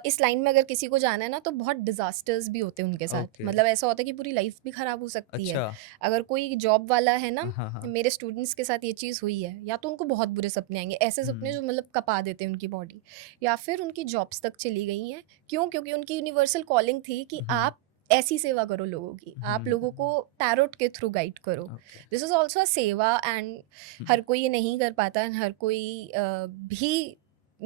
इस लाइन में अगर किसी को जाना है ना तो बहुत डिजास्टर्स भी होते हैं उनके साथ। ओके, मतलब ऐसा होता है कि पूरी लाइफ भी खराब हो सकती है। अच्छा, अगर कोई जॉब वाला है ना, हाँ, हाँ, मेरे स्टूडेंट्स के साथ ये चीज़ हुई है, या तो उनको बहुत बुरे सपने आएंगे, ऐसे सपने हुँ, जो मतलब कपा देते हैं उनकी बॉडी, या फिर उनकी जॉब्स तक चली गई हैं। क्यों? क्योंकि उनकी यूनिवर्सल कॉलिंग थी कि हुँ, आप ऐसी सेवा करो लोगों की, आप हुँ, लोगों को टैरोट के थ्रू गाइड करो। Okay, this is also a सेवा। एंड हुँ, हर कोई ये नहीं कर पाता and हर कोई भी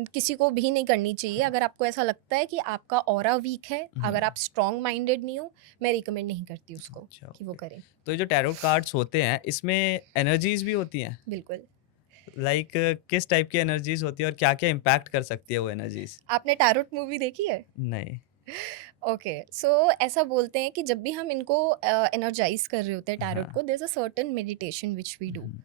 किसी को भी नहीं करनी चाहिए। अगर आपको ऐसा लगता है कि आपका ऑरा वीक है, हुँ, अगर आप स्ट्रॉन्ग माइंडेड नहीं हो, मैं रिकमेंड नहीं करती उसको अच्छा, कि वो ओके। करें। तो ये जो टैरो कार्ड्स होते हैं, इसमें एनर्जीज़ भी होती हैं? बिल्कुल। लाइक किस टाइप की एनर्जीज़ होती है और क्या-क्या इम्पैक्ट कर सकती है वो एनर्जीज़? आपने टैरोट मूवी देखी है? नहीं। ओके, सो ऐसा बोलते हैं कि जब भी हम इनको एनर्जाइज कर रहे होते हैं टैरोट हाँ, को, there is a certain meditation which we do. Hmm,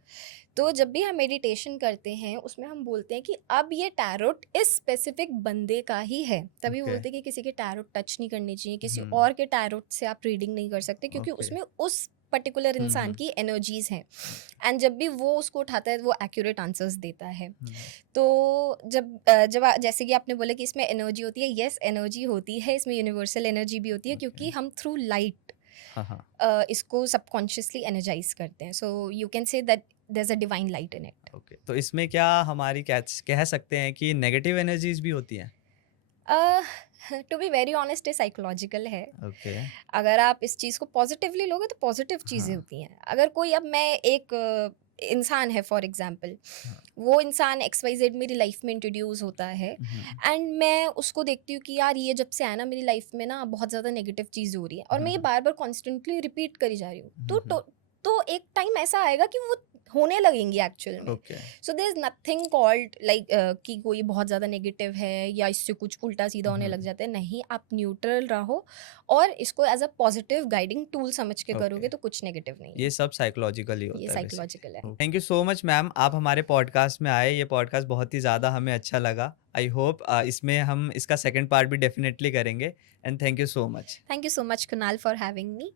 तो जब भी हम मेडिटेशन करते हैं उसमें हम बोलते हैं कि अब ये टैरोट इस स्पेसिफिक बंदे का ही है। तभी ओके, बोलते हैं कि किसी के टैरोट टच नहीं करनी चाहिए, किसी हुँ, और के टैरोट से आप रीडिंग नहीं कर सकते, क्योंकि ओके, उसमें उस पर्टिकुलर हुँ, इंसान हुँ, की एनर्जीज हैं। एंड जब भी वो उसको उठाता है वो एक्यूरेट आंसर्स देता है। हुँ, तो जैसे कि आपने बोला कि इसमें एनर्जी होती है, यस एनर्जी होती है, इसमें यूनिवर्सल एनर्जी भी होती है, ओके, क्योंकि हम थ्रू लाइट हाँ, हाँ, इसको सबकॉन्शियसली एनर्जाइज करते हैं। So you can say that there is a divine light in it. Okay. तो इसमें क्या हमारी कह सकते हैं कि नेगेटिव एनर्जीज़ भी होती हैं? टू बी वेरी ऑनेस्ट ये साइकोलॉजिकल है। ओके, अगर आप इस चीज़ को पॉजिटिवली लोगे तो पॉजिटिव चीज़ें हाँ, होती हैं। अगर कोई, अब मैं एक इंसान है फॉर एग्जांपल, हाँ, वो इंसान एक्स वाई जेड मेरी लाइफ में इंट्रोड्यूस होता है, हुँ, एंड मैं उसको देखती हूँ कि यार ये जब से आया ना मेरी लाइफ में ना बहुत ज़्यादा नेगेटिव चीज़ हो रही है, और मैं हुँ, ये हुँ, बार बार कॉन्स्टेंटली रिपीट करी जा रही हूँ। हुँ, हुँ, तो एक टाइम ऐसा आएगा कि वो होने लगेंगी एक्चुअल में। Okay, so there is nothing called like कि कोई बहुत ज़्यादा नेगेटिव है या इससे कुछ उल्टा सीधा होने हुँ, लग जाता है। नहीं, आप न्यूट्रल रहो और इसको as a positive guiding tool समझ के ओके। करोगे तो कुछ नेगेटिव नहीं ये है। सब साइकोलॉजिकल ही ये होता है साइकोलॉजिकल है। Basically. Thank you so much ma'am, आप हमारे पॉडकास्ट में आए। ये पॉडकास्ट बहुत ही ज़्यादा हमें अच्छा लगा। आई होप इसमें हम इसका सेकंड पार्ट भी डेफिनिटली करेंगे and thank you so much. Thank you so much Kunal for having me.